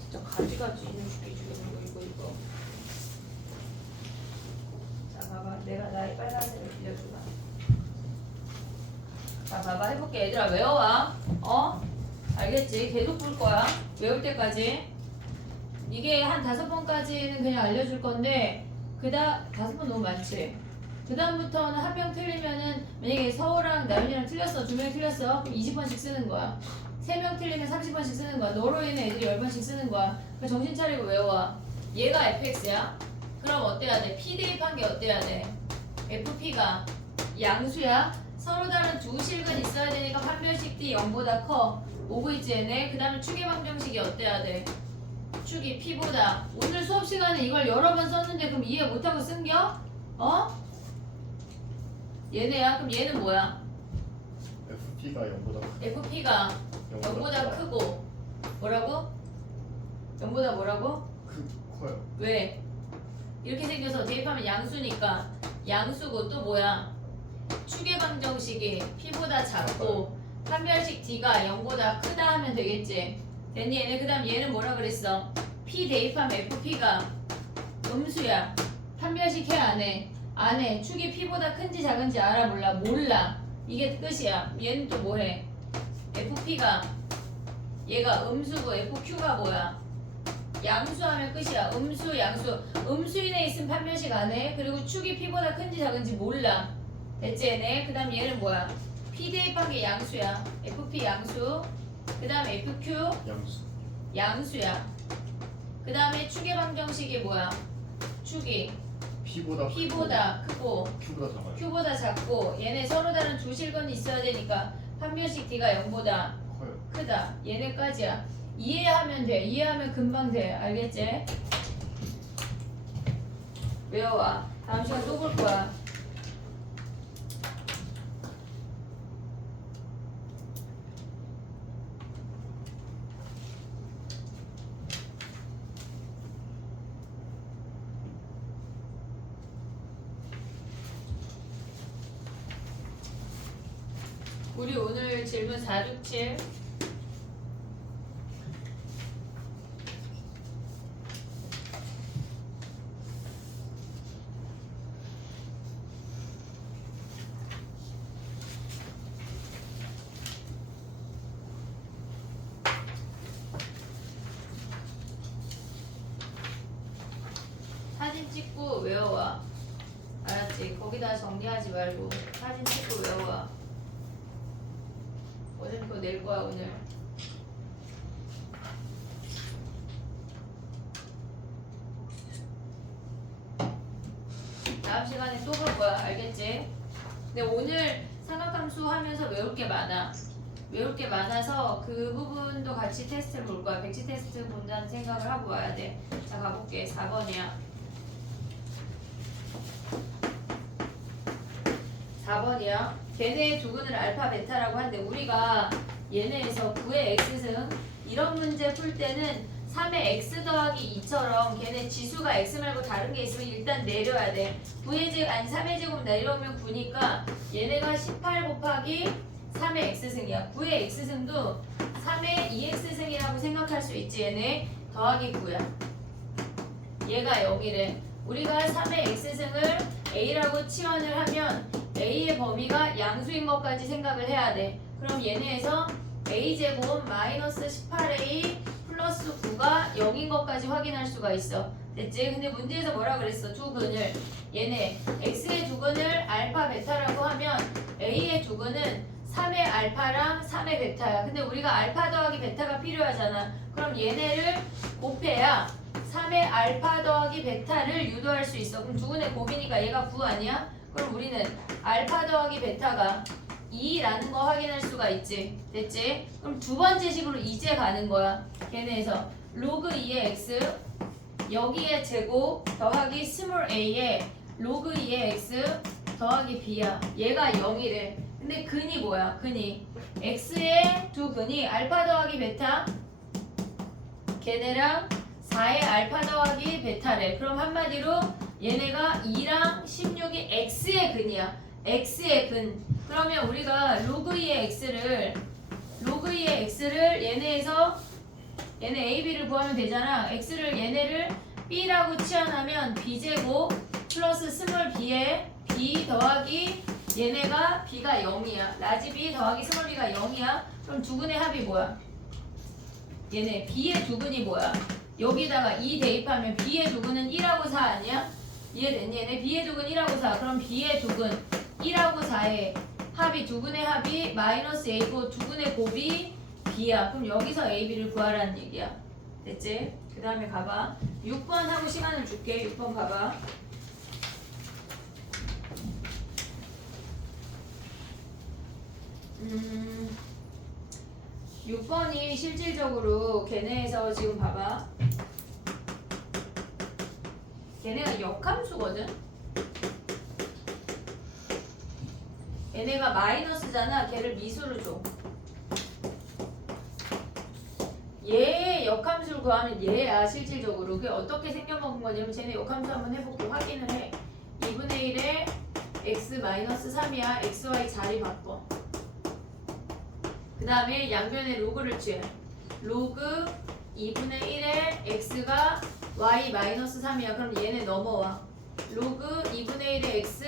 진짜 가지가지 이놈시키 주는 거 이거. 자 봐봐, 내가 나의 빨간색을 빌려주나. 자 봐봐, 해볼게. 얘들아 외워와. 알겠지? 계속 볼 거야. 외울 때까지. 이게 한 5번까지는 그냥 알려줄 건데 그다음 5번 너무 많지? 그 다음부터는 한 명 틀리면은 만약에 서우랑 나윤이랑 틀렸어. 2명이 틀렸어. 그럼 20번씩 쓰는 거야. 3명 틀리면 30번씩 쓰는 거야. 너로 인해 애들이 10번씩 쓰는 거야. 그러니까 정신 차리고 외워. 얘가 fx야. 그럼 어때야 돼? p 대입한 게 어때야 돼? fp가 양수야. 서로 다른 두 실근 있어야 되니까 판별식 d 0보다 커. 오고 있지 얘네. 그 다음에 축의 방정식이 어때야 돼? 축이 p보다. 오늘 수업 시간에 이걸 여러 번 썼는데 그럼 이해 못하고 쓴겨? 얘네야. 그럼 얘는 뭐야? FP가 0보다 FP가 0보다 크고 뭐라고? 0보다 뭐라고? 커요. 왜? 이렇게 생겨서 대입하면 양수니까 양수고 또 뭐야? 축의 방정식이 P보다 작고 판별식 D가 0보다 크다 하면 되겠지. 됐니? 얘네 그 다음 얘는 뭐라 그랬어? P 대입하면 FP가 음수야. 판별식 해 안 해? 안 해. 축이 P보다 큰지 작은지 알아 몰라? 몰라. 이게 끝이야. 얘는 또 뭐해? FP가 얘가 음수고 FQ가 뭐야? 양수하면 끝이야. 음수, 양수. 음수인에 있으면 판별식 안 해. 그리고 축이 P보다 큰지 작은지 몰라. 됐지 얘네? 그 다음 얘는 뭐야? P 대입한 게 양수야. FP 양수. 그 다음 FQ 양수. 양수야. 그 다음에 축의 방정식이 뭐야? 축이 P보다 크고 Q보다 작아요. Q보다 작고 얘네 서로 다른 두 실근이 있어야 되니까 판별식 D가 0보다 커요. 크다. 얘네까지야. 이해하면 돼. 이해하면 금방 돼. 알겠지? 외워와. 다음 시간 또 볼 거야. 우리 오늘 질문 467 사진 찍고 외워와. 알았지? 거기다 정리하지 말고 사진 찍고 외워와. 어제는 그거 낼 거야 오늘. 다음 시간에 또 볼 거야. 알겠지? 근데 오늘 삼각함수 하면서 외울 게 많아. 외울 게 많아서 그 부분도 같이 테스트를 볼 거야. 백지 테스트 본다는 생각을 하고 와야 돼. 자 가볼게. 4번이야. 4번이야. 걔네의 두근을 알파 베타라고 하는데 우리가 얘네에서 9의 x승 이런 문제 풀 때는 3의 x 더하기 2처럼 걔네 지수가 x 말고 다른 게 있으면 일단 내려야 돼. 9의 제곱 아니 3의 제곱 내려오면 9니까 얘네가 18 곱하기 3의 x승이야. 9의 x승도 3의 2x승이라고 생각할 수 있지. 얘네 더하기 9야. 얘가 0이래. 우리가 3의 x승을 a라고 치환을 하면 a의 범위가 양수인 것까지 생각을 해야 돼. 그럼 얘네에서 a제곱 마이너스 18a 플러스 9가 0인 것까지 확인할 수가 있어. 됐지? 근데 문제에서 뭐라 그랬어? 두 근을 얘네 x의 두 근을 알파 베타라고 하면 a의 두 근은 3의 알파랑 3의 베타야. 근데 우리가 알파 더하기 베타가 필요하잖아. 그럼 얘네를 곱해야 3의 알파 더하기 베타를 유도할 수 있어. 그럼 두 근의 곱이니까 얘가 9 아니야? 그럼 우리는 알파 더하기 베타가 2라는 거 확인할 수가 있지. 됐지? 그럼 두 번째 식으로 이제 가는 거야. 걔네에서 로그 2의 x 여기에 제곱 더하기 스몰 a에 로그 2의 x 더하기 b야. 얘가 0이래. 근데 근이 뭐야? 근이 x의 두 근이 알파 더하기 베타 걔네랑 4의 알파 더하기 베타래. 그럼 한마디로 얘네가 2랑 16이 x의 근이야. x의 근. 그러면 우리가 로그 2의 x를 얘네에서 얘네 A, B를 구하면 되잖아. X를 얘네를 B라고 치환하면 B제곱 플러스 스몰 B에 B 더하기 얘네가 B가 0이야. 라지 B 더하기 스몰 B가 0이야. 그럼 두근의 합이 뭐야? 얘네 B의 두근이 뭐야? 여기다가 2 대입하면 B의 두근은 1하고 4 아니야? 이해됐니? 얘네 B의 두근 1하고 4. 그럼 B의 두근 1하고 4에 합이 두근의 합이 마이너스 A고 두근의 곱이 B야. 그럼 여기서 A, B를 구하라는 얘기야. 됐지? 그 다음에 가봐. 6번 하고 시간을 줄게. 6번 가봐. 6번이 실질적으로 걔네에서 지금 봐봐. 걔네가 역함수거든? 얘네가 마이너스잖아. 걔를 미수로 줘. 얘의 역함수를 구하면 얘야 실질적으로. 그게 어떻게 생겨먹은 거냐면 쟤네 역함수 한번 해볼게. 확인을 해. 2분의 1에 x 마이너스 3이야. xy 자리 바꿔. 그 다음에 양변에 로그를 취해. 로그 2분의 1에 x가 y 마이너스 3이야. 그럼 얘네 넘어와. 로그 2분의 1에 x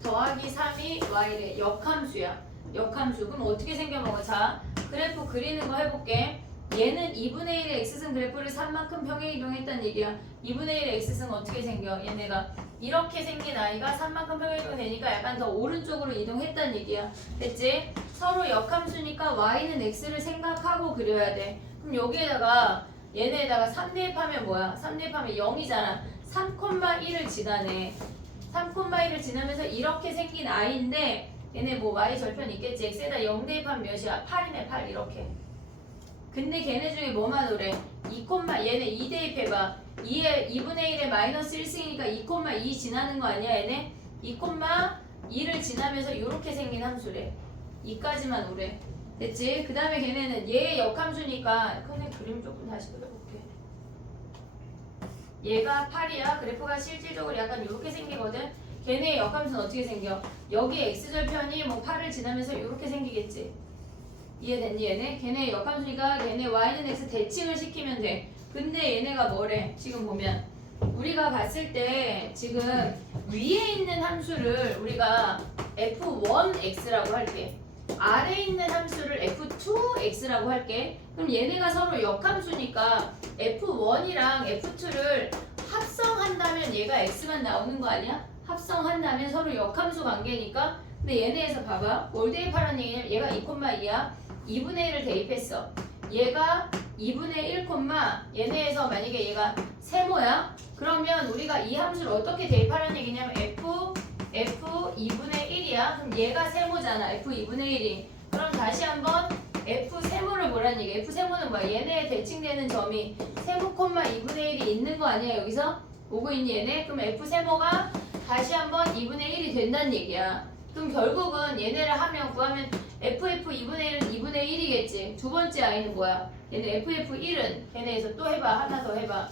더하기 3이 y래. 역함수야. 역함수. 그럼 어떻게 생겨먹어? 자, 그래프 그리는 거 해볼게. 얘는 2분의 1의 x승 그래프를 3만큼 평행 이동했다는 얘기야. 2분의 1의 x승 어떻게 생겨? 얘네가 이렇게 생긴 아이가 3만큼 평행 이동되니까 약간 더 오른쪽으로 이동했다는 얘기야. 됐지? 서로 역함수니까 y는 x를 생각하고 그려야 돼. 그럼 여기에다가 얘네에다가 3 대입하면 뭐야? 3 대입하면 0이잖아. 3,1을 지나네. 3,1을 지나면서 이렇게 생긴 i인데 얘네 뭐 y 절편 있겠지? x에다 0 대입하면 몇이야? 8이네 8 이렇게. 근데 걔네 중에 뭐만 오래? 2, 얘네 2 대입해봐. 2분의 1에 마이너스 1승이니까 2,2 지나는 거 아니야 얘네? 2,2를 지나면서 이렇게 생긴 함수래. 2까지만 오래. 됐지? 그 다음에 걔네는 얘의 역함수니까 그냥 그림 조금 다시 그려볼게. 얘가 8이야. 그래프가 실질적으로 약간 이렇게 생기거든. 걔네의 역함수는 어떻게 생겨? 여기 x절편이 뭐 8을 지나면서 이렇게 생기겠지. 이해됐니 얘네? 걔네 역함수니까 걔네 y는 x 대칭을 시키면 돼. 근데 얘네가 뭐래? 지금 보면 우리가 봤을 때 지금 위에 있는 함수를 우리가 f1x라고 할게. 아래에 있는 함수를 f2x라고 할게. 그럼 얘네가 서로 역함수니까 f1이랑 f2를 합성한다면 얘가 x만 나오는 거 아니야? 합성한다면 서로 역함수 관계니까. 근데 얘네에서 봐봐. 뭘 대입하라는 얘기냐면 얘가 2,2야. 2분의 1을 대입했어. 얘가 2분의 1, 얘네에서 만약에 얘가 세모야? 그러면 우리가 이 함수를 어떻게 대입하라는 얘기냐면 f 2분의 1이야. 그럼 얘가 세모잖아. f 2분의 1이. 그럼 다시 한번 f 세모를 뭐라는 얘기야? f 세모는 뭐야? 얘네에 대칭되는 점이 세모, 2분의 1이 있는 거 아니야? 여기서? 오고 있니 얘네? 그럼 f 세모가 다시 한번 2분의 1이 된다는 얘기야. 그럼 결국은 얘네를 구하면 FF 2분의 1은 2분의 1이겠지. 두 번째 아이는 뭐야? 얘는 FF1은 걔네에서 또 해봐. 하나 더 해봐.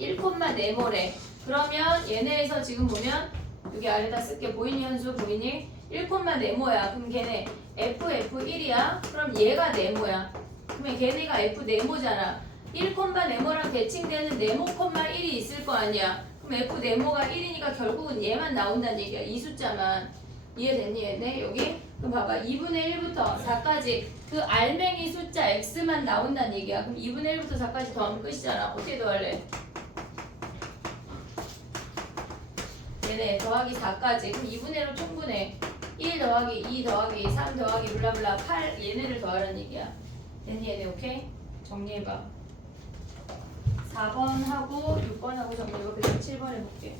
1,4모래. 그러면 얘네에서 지금 보면 여기 아래다 쓸게. 보이니 현수 보이니? 1,4모야. 그럼 걔네 FF1이야. 그럼 얘가 네모야. 그러면 걔네가 F4모잖아. 1,4모랑 대칭되는 네모, 1이 있을 거 아니야. 그럼 F 네모가 1이니까 결국은 얘만 나온다는 얘기야. 이 숫자만. 이해됐니 얘네? 여기? 그럼 봐봐. 2분의 1부터 4까지 그 알맹이 숫자 x만 나온다는 얘기야. 그럼 2분의 1부터 4까지 더하면 끝이잖아. 어떻게 더할래? 얘네 더하기 4까지. 그럼 2분의 1로 충분해. 1 더하기 2 더하기 3 더하기 블라블라 8 얘네를 더하라는 얘기야. 됐니 얘네? 오케이? 정리해봐. 4번하고 6번하고 정리해봐. 그래서 7번 해볼게.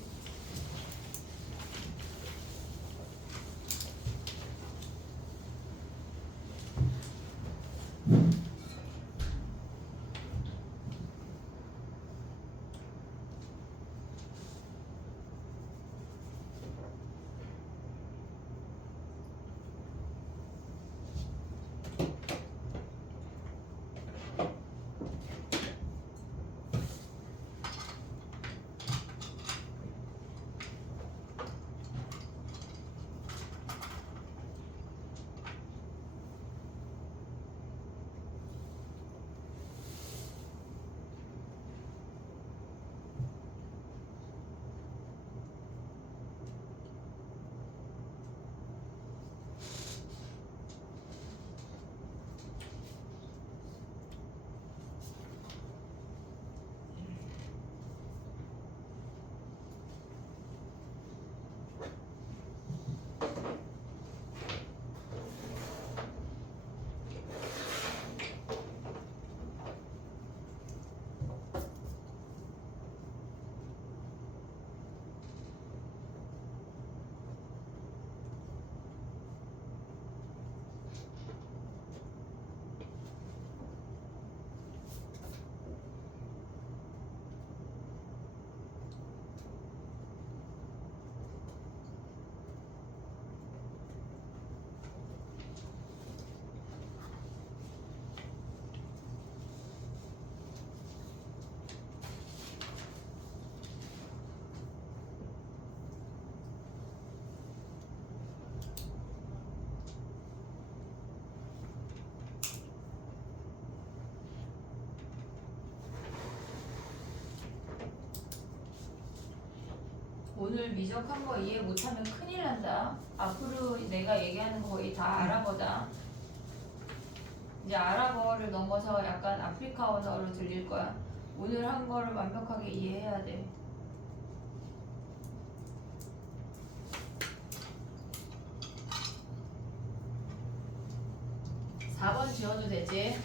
오늘 미적한 거 이해 못하면 큰일 난다. 앞으로 내가 얘기하는 거 거의 다 아랍어다. 이제 아랍어를 넘어서 약간 아프리카 언어로 들릴 거야. 오늘 한 거를 완벽하게 이해해야 돼. 4번 지워도 되지?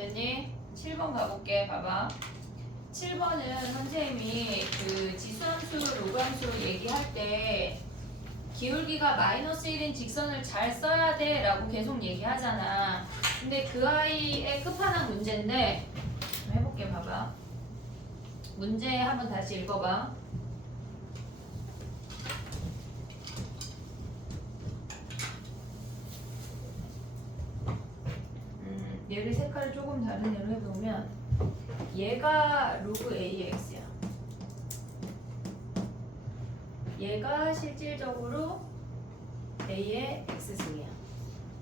됐니? 7번 가볼게. 봐봐. 7번은 선생님이 그 지수함수, 로그함수 얘기할 때 기울기가 마이너스 1인 직선을 잘 써야 돼 라고 계속 얘기하잖아. 근데 그 아이의 끝판왕 문제인데 해볼게. 봐봐. 문제 한번 다시 읽어봐. 얘를 색깔을 조금 다른 애로 해보면 얘가 로그 AX야. 얘가 실질적으로 A의 X승이야.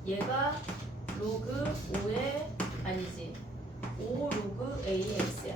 얘가 로그 5의 아니지 5 로그 AX야.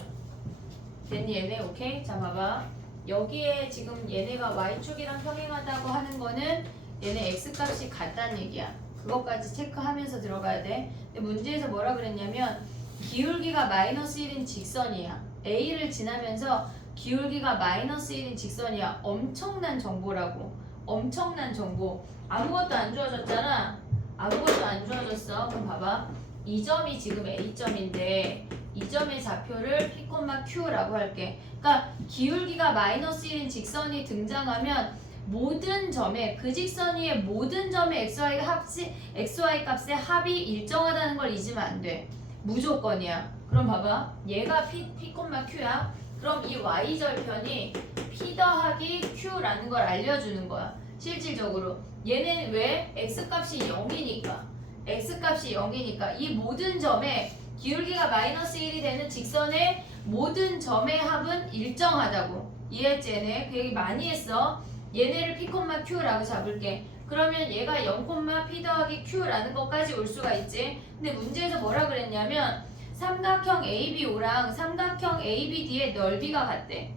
됐니 얘네? 오케이? 자 봐봐. 여기에 지금 얘네가 Y축이랑 평행하다고 하는 거는 얘네 X값이 같다는 얘기야. 그것까지 체크하면서 들어가야 돼. 근데 문제에서 뭐라 그랬냐면 기울기가 마이너스 1인 직선이야. A를 지나면서 기울기가 마이너스 1인 직선이야. 엄청난 정보라고. 엄청난 정보. 아무것도 안 주어졌잖아. 아무것도 안 주어졌어. 그럼 봐봐. 이 점이 지금 A점인데 이 점의 좌표를 P, Q라고 할게. 그러니까 기울기가 마이너스 1인 직선이 등장하면 모든 점에 그 직선 위에 모든 점의 XY 값의 합이 일정하다는 걸 잊으면 안 돼. 무조건이야. 그럼 봐봐. 얘가 P, Q야. 그럼 이 Y절편이 P 더하기 Q라는 걸 알려주는 거야. 실질적으로. 얘는 왜? X값이 0이니까. X값이 0이니까 이 모든 점에 기울기가 마이너스 1이 되는 직선의 모든 점의 합은 일정하다고. 이해했지 얘네? 그 얘기 많이 했어. 얘네를 P, Q라고 잡을게. 그러면 얘가 0, P 더하기 Q라는 것까지 올 수가 있지. 근데 문제에서 뭐라 그랬냐면 삼각형 ABO랑 삼각형 ABD의 넓이가 같대.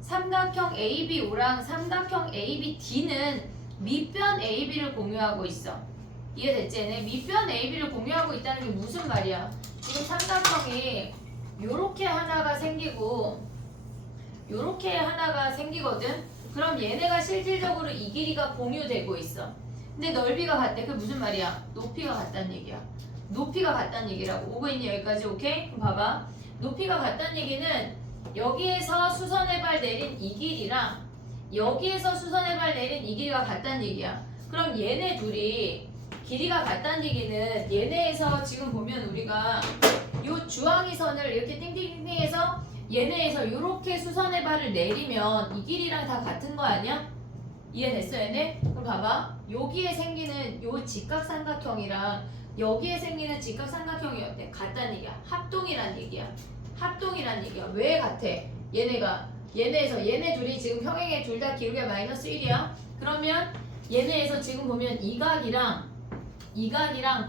삼각형 ABO랑 삼각형 ABD는 밑변 AB를 공유하고 있어. 이해됐지? 얘네 밑변 AB를 공유하고 있다는 게 무슨 말이야? 지금 삼각형이 요렇게 하나가 생기고 요렇게 하나가 생기거든? 그럼 얘네가 실질적으로 이 길이가 공유되고 있어. 근데 넓이가 같대. 그게 무슨 말이야? 높이가 같다는 얘기야. 높이가 같다는 얘기라고. 오고 있니 여기까지? 오케이? 그럼 봐봐. 높이가 같다는 얘기는 여기에서 수선의 발 내린 이 길이랑 여기에서 수선의 발 내린 이 길이가 같다는 얘기야. 그럼 얘네 둘이 길이가 같다는 얘기는 얘네에서 지금 보면 우리가 요 주황이 선을 이렇게 띵띵띵띵 해서 얘네에서 이렇게 수선의 발을 내리면 이 길이랑 다 같은 거 아니야? 이해됐어 얘네? 그럼 봐봐 여기에 생기는 요 직각삼각형이랑 여기에 생기는 직각삼각형이 어때? 같다는 얘기야. 합동이란 얘기야. 합동이란 얘기야. 왜 같아? 얘네에서 얘네 둘이 지금 평행에 둘 다 기울기가 마이너스 1이야. 그러면 얘네에서 지금 보면 이 각이랑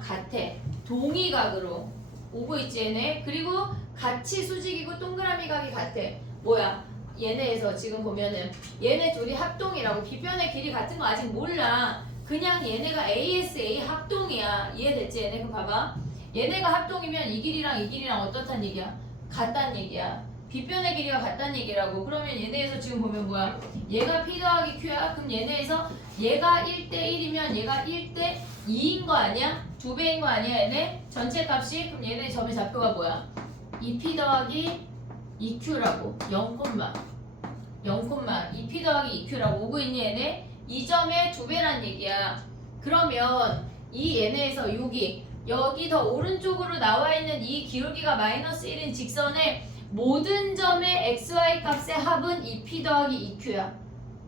같아. 동의각으로 오고 있지 얘네. 그리고 같이 수직이고 동그라미 각이 같아. 뭐야? 얘네에서 지금 보면은 얘네 둘이 합동이라고. 빗변의 길이 같은 거 아직 몰라. 그냥 얘네가 ASA 합동이야. 이해됐지 얘네? 그럼 봐봐. 얘네가 합동이면 이 길이랑 어떻단 얘기야? 같단 얘기야. 빗변의 길이가 같단 얘기라고. 그러면 얘네에서 지금 보면 뭐야? 얘가 P 더하기 Q야? 그럼 얘네에서 얘가 1대1이면 얘가 1대2인 거 아니야? 2배인 거 아니야 얘네? 전체 값이? 그럼 얘네 점의 좌표가 뭐야? 2P 더하기 2Q라고. 2P 더하기 2Q라고 오고 있니 얘네? 이 점의 2배란 얘기야. 그러면 이 얘네에서 여기 더 오른쪽으로 나와 있는 이 기울기가 마이너스 1인 직선의 모든 점의 xy 값의 합은 2p 더하기 2q야.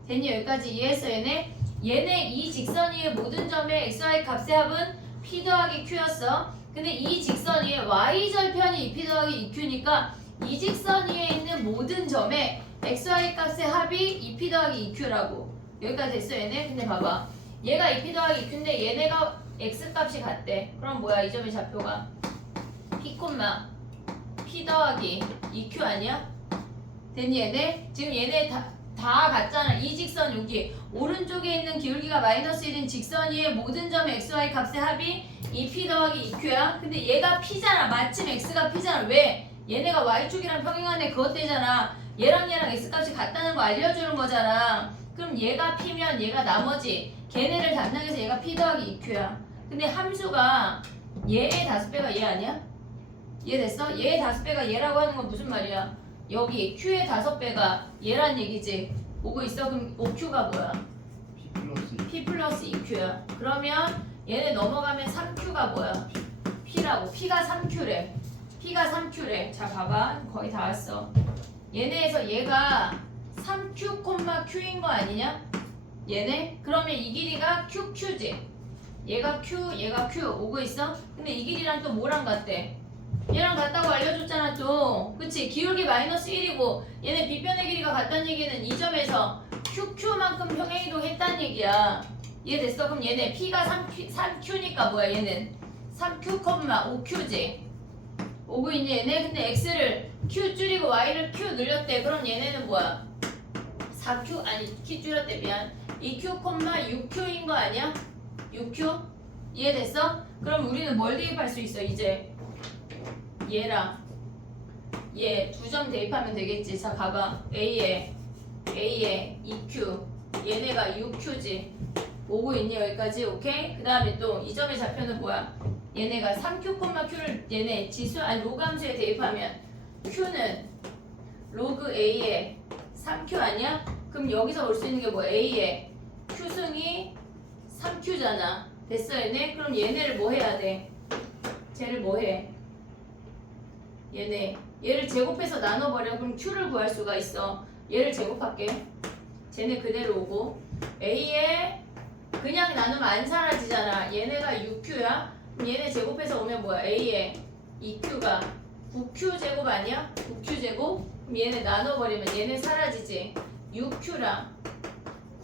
됐니? 여기까지 이해했어 얘네? 얘네 이 직선 위의 모든 점의 xy 값의 합은 p 더하기 q였어. 근데 이 직선 위에 y절편이 2p 더하기 2q니까 이 직선 위에 있는 모든 점의 xy 값의 합이 2p 더하기 2q라고. 여기까지 됐어 얘네? 근데 봐봐 얘가 2p 더하기 2q인데 얘네가 x값이 같대. 그럼 뭐야 이 점의 좌표가 p, p 더하기 2q 아니야? 됐니 얘네? 지금 얘네 다 같잖아. 이 직선 여기 오른쪽에 있는 기울기가 마이너스 1인 직선 위의 모든 점 xy 값의 합이 2p 더하기 2q야. 근데 얘가 p잖아. 마침 x가 p잖아. 왜? 얘네가 y축이랑 평행하네. 그것 때잖아. 얘랑 x값이 같다는 거 알려주는 거잖아. 그럼 얘가 p면 얘가 나머지 걔네를 담당해서 얘가 p 더하기 2q야. 근데 함수가 얘의 5배가 얘 아니야? 이해됐어? 얘의 5배가 얘라고 하는 건 무슨 말이야? 여기 q의 5배가 얘란 얘기지. 오고 있어? 그럼 5q가 뭐야? p 플러스 2q야. 그러면 얘네 넘어가면 3q가 뭐야? p라고. p가 3q래. 자 봐봐. 거의 다 왔어. 얘네에서 얘가 3q, q인 거 아니냐? 얘네? 그러면 이 길이가 q지. 얘가 q 오고 있어? 근데 이 길이랑 또 뭐랑 같대? 얘랑 같다고 알려줬잖아 또. 그치? 기울기 마이너스 1이고 얘네 빗변의 길이가 같다는 얘기는 이 점에서 QQ만큼 평행이동 했다는 얘기야. 이해됐어? 그럼 얘네 P가 3Q니까 뭐야 얘는 3Q, 5Q지. 오고 있니 얘네? 근데 X를 Q 줄이고 Y를 Q 늘렸대. 그럼 얘네는 뭐야? 4Q? 아니 Q 줄였대 미안. 2Q, 6Q인 거 아니야? 6Q? 이해됐어? 그럼 우리는 뭘 대입할 수 있어 이제? 얘랑 얘 두 점 대입하면 되겠지. 자 가봐. A에 2Q 얘네가 6Q지. 오고 있니 여기까지? 오케이? 그 다음에 또 이 점의 좌표는 뭐야? 얘네가 3Q, Q를 얘네 지수 아니 로감수에 대입하면 Q는 로그 A에 3Q 아니야? 그럼 여기서 올 수 있는 게 뭐야? A에 Q승이 3Q잖아. 됐어 얘네? 그럼 얘네를 뭐 해야 돼? 쟤를 뭐 해? 얘를 제곱해서 나눠버려. 그럼 Q를 구할 수가 있어. 얘를 제곱할게. 쟤네 그대로 오고 A에 그냥 나누면 안 사라지잖아. 얘네가 6Q야. 그럼 얘네 제곱해서 오면 뭐야? A에 2Q가 9Q 제곱 아니야? 9Q 제곱? 그럼 얘네 나눠버리면 얘네 사라지지. 6Q랑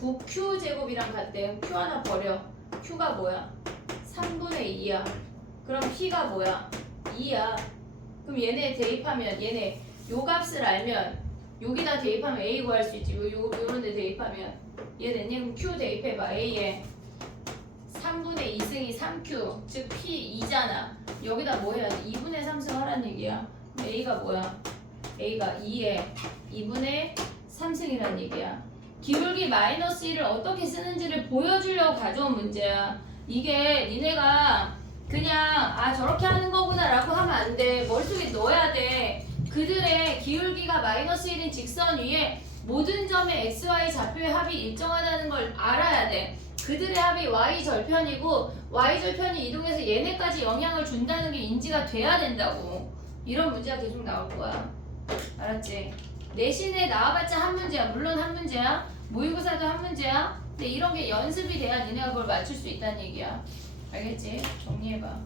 9Q 제곱이랑 같대. Q 하나 버려. Q가 뭐야? 3분의 2야. 그럼 P가 뭐야? 2야. 그럼 얘네 대입하면 얘네 요 값을 알면 여기다 대입하면 A 구할 수 있지. 요런 데 대입하면 얘네는 그럼 Q 대입해봐. A에 3분의 2승이 3Q 즉 P 2잖아. 여기다 뭐 해야 돼? 2분의 3승 하란 얘기야. 그럼 A가 뭐야? A가 2에 2분의 3승이란 얘기야. 기울기 마이너스 1을 어떻게 쓰는지를 보여주려고 가져온 문제야. 이게 니네가 그냥 저렇게 하는 거구나 라고 하면 안 돼. 머릿속에 넣어야 돼. 그들의 기울기가 마이너스 1인 직선 위에 모든 점의 xy 좌표의 합이 일정하다는 걸 알아야 돼. 그들의 합이 y절편이고 y절편이 이동해서 얘네까지 영향을 준다는 게 인지가 돼야 된다고. 이런 문제가 계속 나올 거야. 알았지? 내신에 나와봤자 한 문제야. 물론 한 문제야. 모의고사도 한 문제야. 근데 이런 게 연습이 돼야 니네가 그걸 맞출 수 있다는 얘기야. 알겠지? 정리해봐.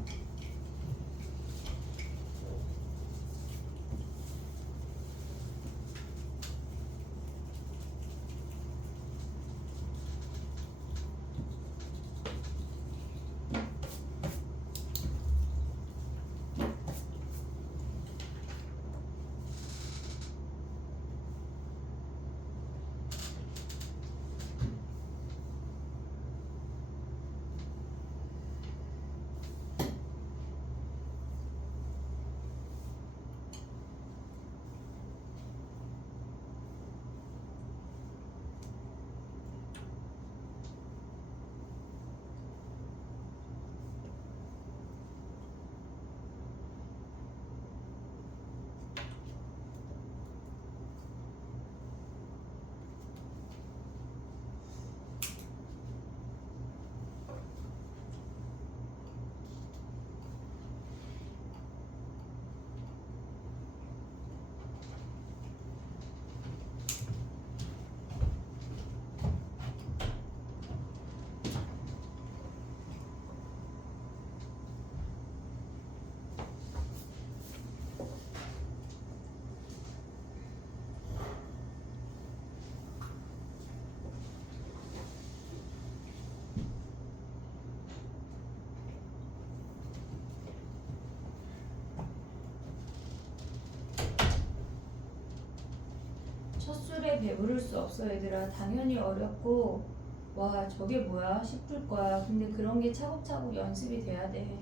첫 술에 배부를 수 없어 얘들아. 당연히 어렵고 와 저게 뭐야 싶을 거야. 근데 그런 게 차곡차곡 연습이 돼야 돼.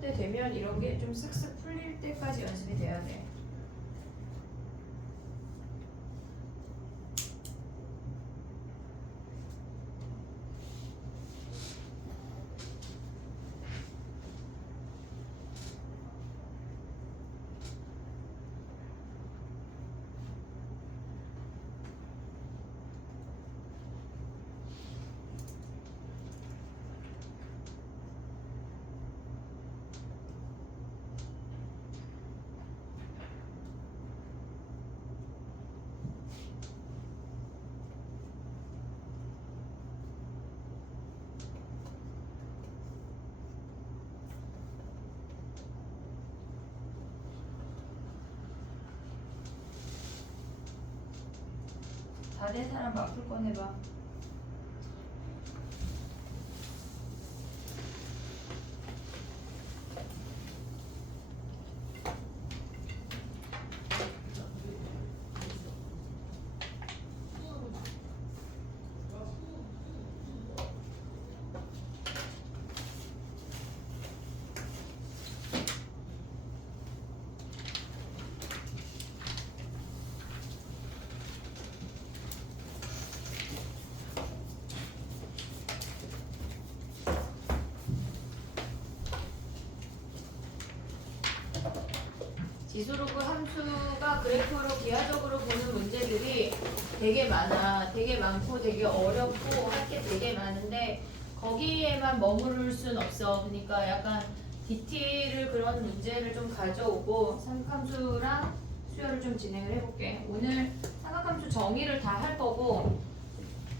때 되면 이런 게 좀 쓱쓱 풀릴 때까지 연습이 돼야 돼. 다 된 사람 마플 꺼내봐. 지수로그 함수가 그래프로 기하적으로 보는 문제들이 되게 많아. 되게 많고 되게 어렵고 할 게 되게 많은데 거기에만 머무를 순 없어. 그러니까 약간 DT를 그런 문제를 좀 가져오고 삼각함수랑 수열을 좀 진행을 해볼게. 오늘 삼각함수 정의를 다 할 거고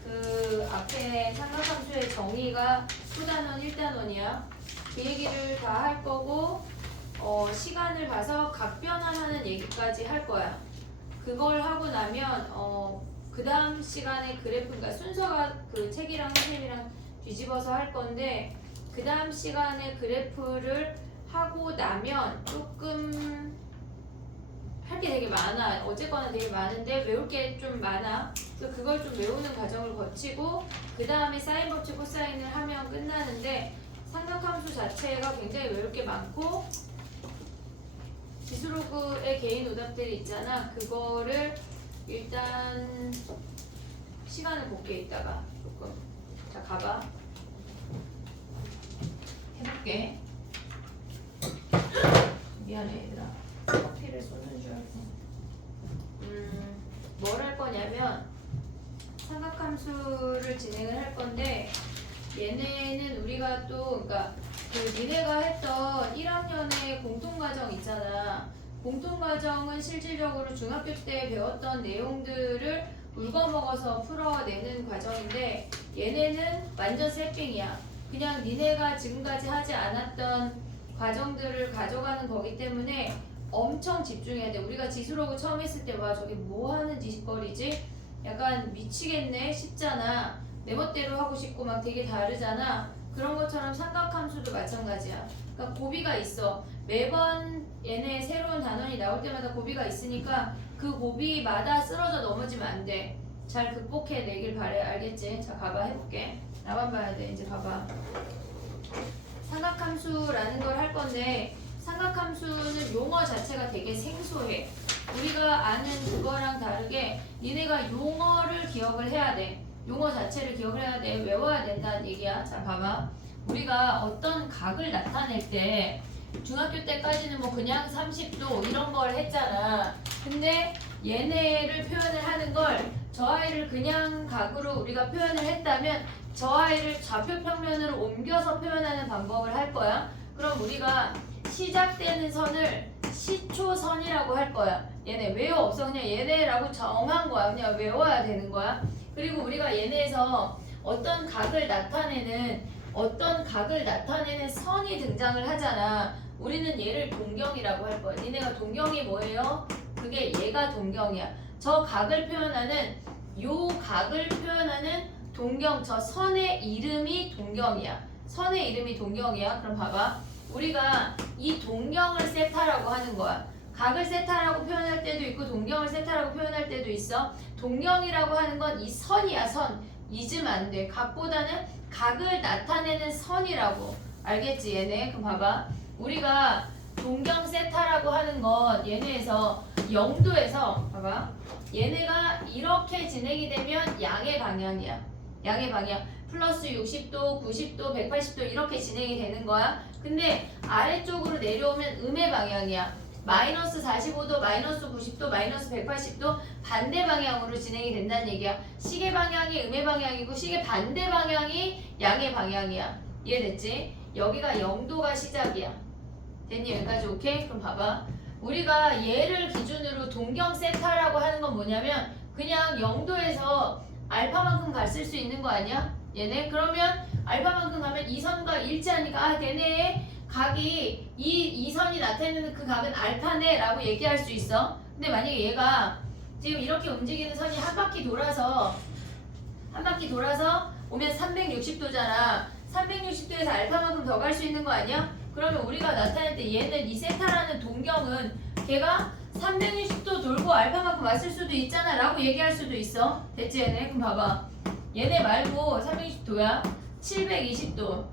그 앞에 삼각함수의 정의가 수단원 1단원이야. 그 얘기를 다 할 거고 시간을 봐서 각변환하는 얘기까지 할 거야. 그걸 하고 나면 그 다음 시간에 그래프, 그러니까 순서가 그 책이랑 선생님이랑 뒤집어서 할 건데 그 다음 시간에 그래프를 하고 나면 조금 할 게 되게 많아. 어쨌거나 되게 많은데 외울 게 좀 많아. 그래서 그걸 좀 외우는 과정을 거치고 그 다음에 사인 법칙 코사인을 하면 끝나는데 삼각함수 자체가 굉장히 외울 게 많고 지수로그의 개인 오답들이 있잖아. 그거를 일단 시간을 볼게 이따가 조금. 자 가봐. 해볼게. 미안해 얘들아. 커피를 쏟는 줄 알고. 뭘 할 거냐면 삼각함수를 진행을 할 건데 얘네는 우리가 또 그러니까 그 니네가 했던 1학년의 공통과정 있잖아. 공통과정은 실질적으로 중학교 때 배웠던 내용들을 울거먹어서 풀어내는 과정인데 얘네는 완전 세핑이야. 그냥 니네가 지금까지 하지 않았던 과정들을 가져가는 거기 때문에 엄청 집중해야 돼. 우리가 지수로그 처음 했을 때 와 저게 뭐 하는 짓거리지? 약간 미치겠네 싶잖아. 내 멋대로 하고 싶고 막 되게 다르잖아. 그런 것처럼 삼각함수도 마찬가지야. 그러니까 고비가 있어. 매번 얘네 새로운 단원이 나올 때마다 고비가 있으니까 그 고비마다 쓰러져 넘어지면 안 돼. 잘 극복해내길 바래. 알겠지? 자 가봐 해볼게. 나만 봐야 돼. 이제 봐봐. 삼각함수라는 걸 할 건데 삼각함수는 용어 자체가 되게 생소해. 우리가 아는 그거랑 다르게 니네가 용어를 기억을 해야 돼. 용어 자체를 기억을 해야 돼. 외워야 된다는 얘기야. 자 봐봐. 우리가 어떤 각을 나타낼 때 중학교 때까지는 뭐 그냥 30도 이런 걸 했잖아. 근데 얘네를 표현을 하는 걸 저 아이를 그냥 각으로 우리가 표현을 했다면 저 아이를 좌표 평면으로 옮겨서 표현하는 방법을 할 거야. 그럼 우리가 시작되는 선을 시초선이라고 할 거야. 얘네 외워 없어. 그냥 얘네라고 정한 거야. 그냥 외워야 되는 거야. 그리고 우리가 얘네에서 어떤 각을 나타내는 선이 등장을 하잖아. 우리는 얘를 동경이라고 할 거야. 니네가 동경이 뭐예요? 그게 얘가 동경이야. 저 각을 표현하는 요 각을 표현하는 동경, 저 선의 이름이 동경이야. 선의 이름이 동경이야. 그럼 봐봐. 우리가 이 동경을 세타라고 하는 거야. 각을 세타라고 표현할 때도 있고 동경을 세타라고 표현할 때도 있어. 동경이라고 하는 건 이 선이야. 선. 잊으면 안 돼. 각보다는 각을 나타내는 선이라고. 알겠지 얘네? 그럼 봐봐. 우리가 동경 세타라고 하는 건 얘네에서 0도에서 봐봐. 얘네가 이렇게 진행이 되면 양의 방향이야. 양의 방향. 플러스 60도, 90도, 180도 이렇게 진행이 되는 거야. 근데 아래쪽으로 내려오면 음의 방향이야. 마이너스 45도, 마이너스 90도, 마이너스 180도 반대 방향으로 진행이 된다는 얘기야. 시계 방향이 음의 방향이고 시계 반대 방향이 양의 방향이야. 이해됐지? 여기가 0도가 시작이야. 됐니? 여기까지 오케이? 그럼 봐봐. 우리가 얘를 기준으로 동경 세타라고 하는 건 뭐냐면 그냥 0도에서 알파만큼 갔을 수 있는 거 아니야? 얘네? 그러면 알파만큼 가면 이 선과 일치하니까 아 걔네 각이 이 선이 나타내는 그 각은 알파네 라고 얘기할 수 있어. 근데 만약에 얘가 지금 이렇게 움직이는 선이 한 바퀴 돌아서 오면 360도잖아. 360도에서 알파만큼 더 갈 수 있는 거 아니야? 그러면 우리가 나타낼 때 얘는 이 세타라는 동경은 걔가 360도 돌고 알파만큼 왔을 수도 있잖아 라고 얘기할 수도 있어. 됐지 얘네? 그럼 봐봐. 얘네 말고 360도야. 720도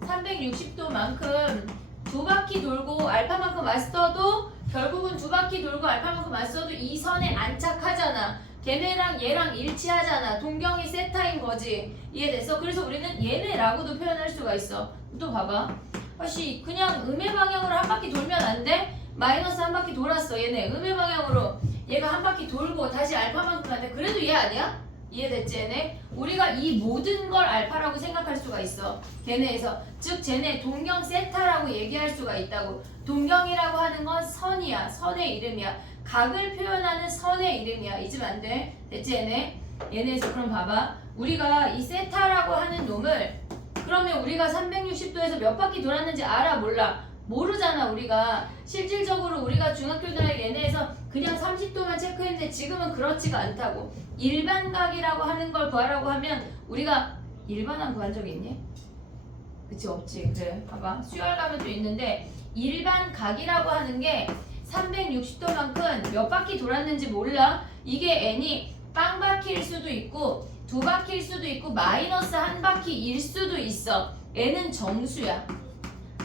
360도만큼 두 바퀴 돌고 알파만큼 왔어도 결국은 두 바퀴 돌고 알파만큼 왔어도 이 선에 안착하잖아. 걔네랑 얘랑 일치하잖아. 동경이 세타인 거지. 이해됐어? 그래서 우리는 얘네라고도 표현할 수가 있어. 또 봐봐. 아씨 그냥 음의 방향으로 한 바퀴 돌면 안 돼? 마이너스 한 바퀴 돌았어. 얘네 음의 방향으로 얘가 한 바퀴 돌고 다시 알파만큼 한데 그래도 얘 아니야? 이해됐지 얘네? 우리가 이 모든 걸 알파라고 생각할 수가 있어. 걔네에서 즉 쟤네 동경 세타라고 얘기할 수가 있다고. 동경이라고 하는 건 선이야. 선의 이름이야. 각을 표현하는 선의 이름이야. 잊으면 안 돼. 됐지 얘네? 얘네에서 그럼 봐봐. 우리가 이 세타라고 하는 놈을 그러면 우리가 360도에서 몇 바퀴 돌았는지 알아? 몰라? 모르잖아 우리가. 실질적으로 우리가 중학교 때 얘네에서 그냥 30도만 체크했는데 지금은 그렇지가 않다고. 일반각이라고 하는 걸 구하라고 하면 우리가 일반항 구한 적 있니? 그치 없지. 그래 봐봐. 수열 가면 또 있는데 일반각이라고 하는 게 360도만큼 몇 바퀴 돌았는지 몰라. 이게 n이 빵 바퀴일 수도 있고 두 바퀴일 수도 있고 마이너스 한 바퀴일 수도 있어. n은 정수야.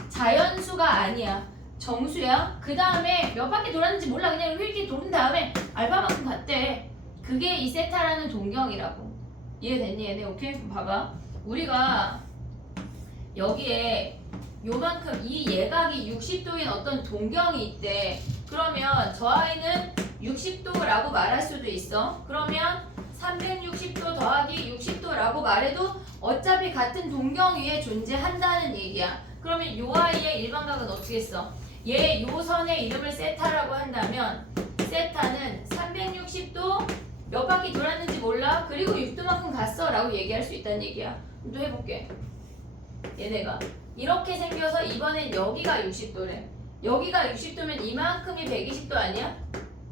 자연수가 아니야. 정수야. 그 다음에 몇 바퀴 돌았는지 몰라. 그냥 이렇게 도는 다음에 알파만큼 갔대. 그게 이 세타라는 동경이라고. 이해됐니 얘네? 오케이? 그럼 봐봐. 우리가 여기에 요만큼 이 예각이 60도인 어떤 동경이 있대. 그러면 저 아이는 60도라고 말할 수도 있어. 그러면 360도 더하기 60도라고 말해도 어차피 같은 동경 위에 존재한다는 얘기야. 그러면 요 아이의 일반각은 어떻게 써? 얘 요 선의 이름을 세타라고 한다면 세타는 360도 몇 바퀴 돌았는지 몰라. 그리고 6도만큼 갔어 라고 얘기할 수 있다는 얘기야. 또 해볼게. 얘네가 이렇게 생겨서 이번엔 여기가 60도래. 여기가 60도면 이만큼이 120도 아니야?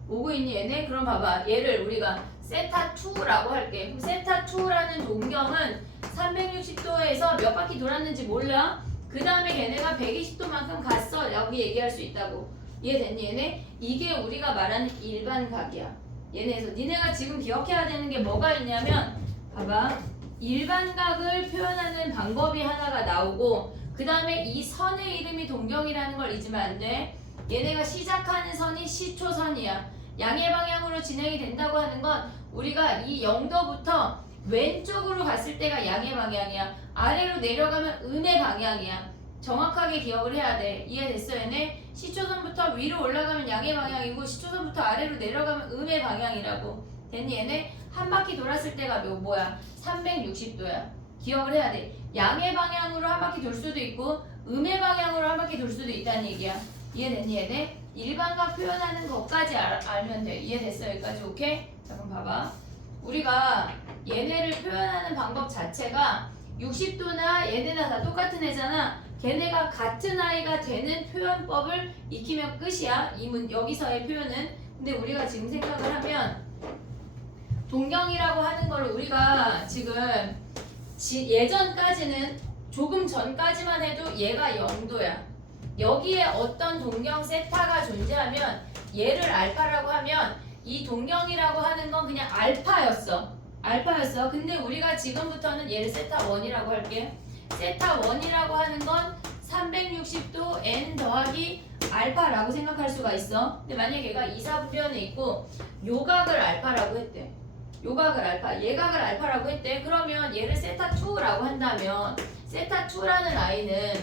오고 있니 얘네? 그럼 봐봐. 얘를 우리가 세타2라고 할게. 그럼 세타2라는 동경은 360도에서 몇 바퀴 돌았는지 몰라. 그 다음에 걔네가 120도만큼 갔어 라고 얘기할 수 있다고. 이해됐니 얘네? 이게 우리가 말하는 일반각이야. 얘네에서 니네가 지금 기억해야 되는 게 뭐가 있냐면 봐봐. 일반각을 표현하는 방법이 하나가 나오고 그 다음에 이 선의 이름이 동경이라는 걸 잊으면 안 돼. 얘네가 시작하는 선이 시초선이야. 양의 방향으로 진행이 된다고 하는 건 우리가 이 0도부터 왼쪽으로 갔을 때가 양의 방향이야. 아래로 내려가면 음의 방향이야. 정확하게 기억을 해야 돼. 이해됐어 얘네? 시초선부터 위로 올라가면 양의 방향이고 시초선부터 아래로 내려가면 음의 방향이라고. 됐니 얘네? 한 바퀴 돌았을 때가 뭐야? 360도야. 기억을 해야 돼. 양의 방향으로 한 바퀴 돌 수도 있고 음의 방향으로 한 바퀴 돌 수도 있다는 얘기야. 이해됐니 얘네? 일반각 표현하는 것까지 알면 돼. 이해됐어 여기까지? 오케이? 자 그럼 봐봐. 우리가 얘네를 표현하는 방법 자체가 60도나 얘네나 다 똑같은 애잖아. 걔네가 같은 아이가 되는 표현법을 익히면 끝이야. 여기서의 표현은. 근데 우리가 지금 생각을 하면 동경이라고 하는 걸 우리가 지금 예전까지는 조금 전까지만 해도 얘가 0도야. 여기에 어떤 동경 세타가 존재하면 얘를 알파라고 하면 이 동경이라고 하는 건 그냥 알파였어. 근데 우리가 지금부터는 얘를 세타1이라고 할게. 세타1이라고 하는 건 360도 n 더하기 알파라고 생각할 수가 있어. 근데 만약에 얘가 이사분변에 있고 요각을 알파라고 했대. 요각을 알파, 얘각을 알파라고 했대. 그러면 얘를 세타2라고 한다면 세타2라는 아이는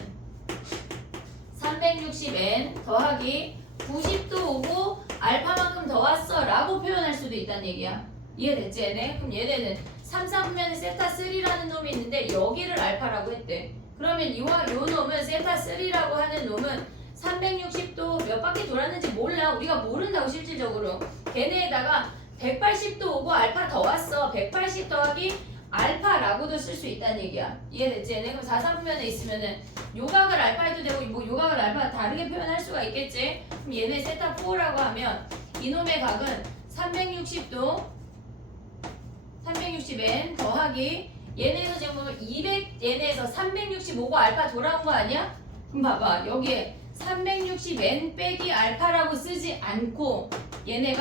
360n 더하기 90도 오고 알파만큼 더 왔어 라고 표현할 수도 있다는 얘기야. 이해됐지 얘네? 그럼 얘네는 3, 4분면에 세타3라는 놈이 있는데 여기를 알파라고 했대. 그러면 요 놈은 세타3라고 하는 놈은 360도 몇 바퀴 돌았는지 몰라. 우리가 모른다고 실질적으로. 걔네에다가 180도 오고 알파 더 왔어. 180 더하기 알파라고도 쓸 수 있다는 얘기야. 이해됐지 얘네? 그럼 4, 3분면에 있으면은 요각을 알파 해도 되고 뭐 요각을 알파 다르게 표현할 수가 있겠지. 그럼 얘네 세타4라고 하면 이놈의 각은 360n 더하기 얘네에서 지금 보면 200 얘네에서 365고 알파 돌아온 거 아니야? 그럼 봐봐 여기에 360n 빼기 알파라고 쓰지 않고 얘네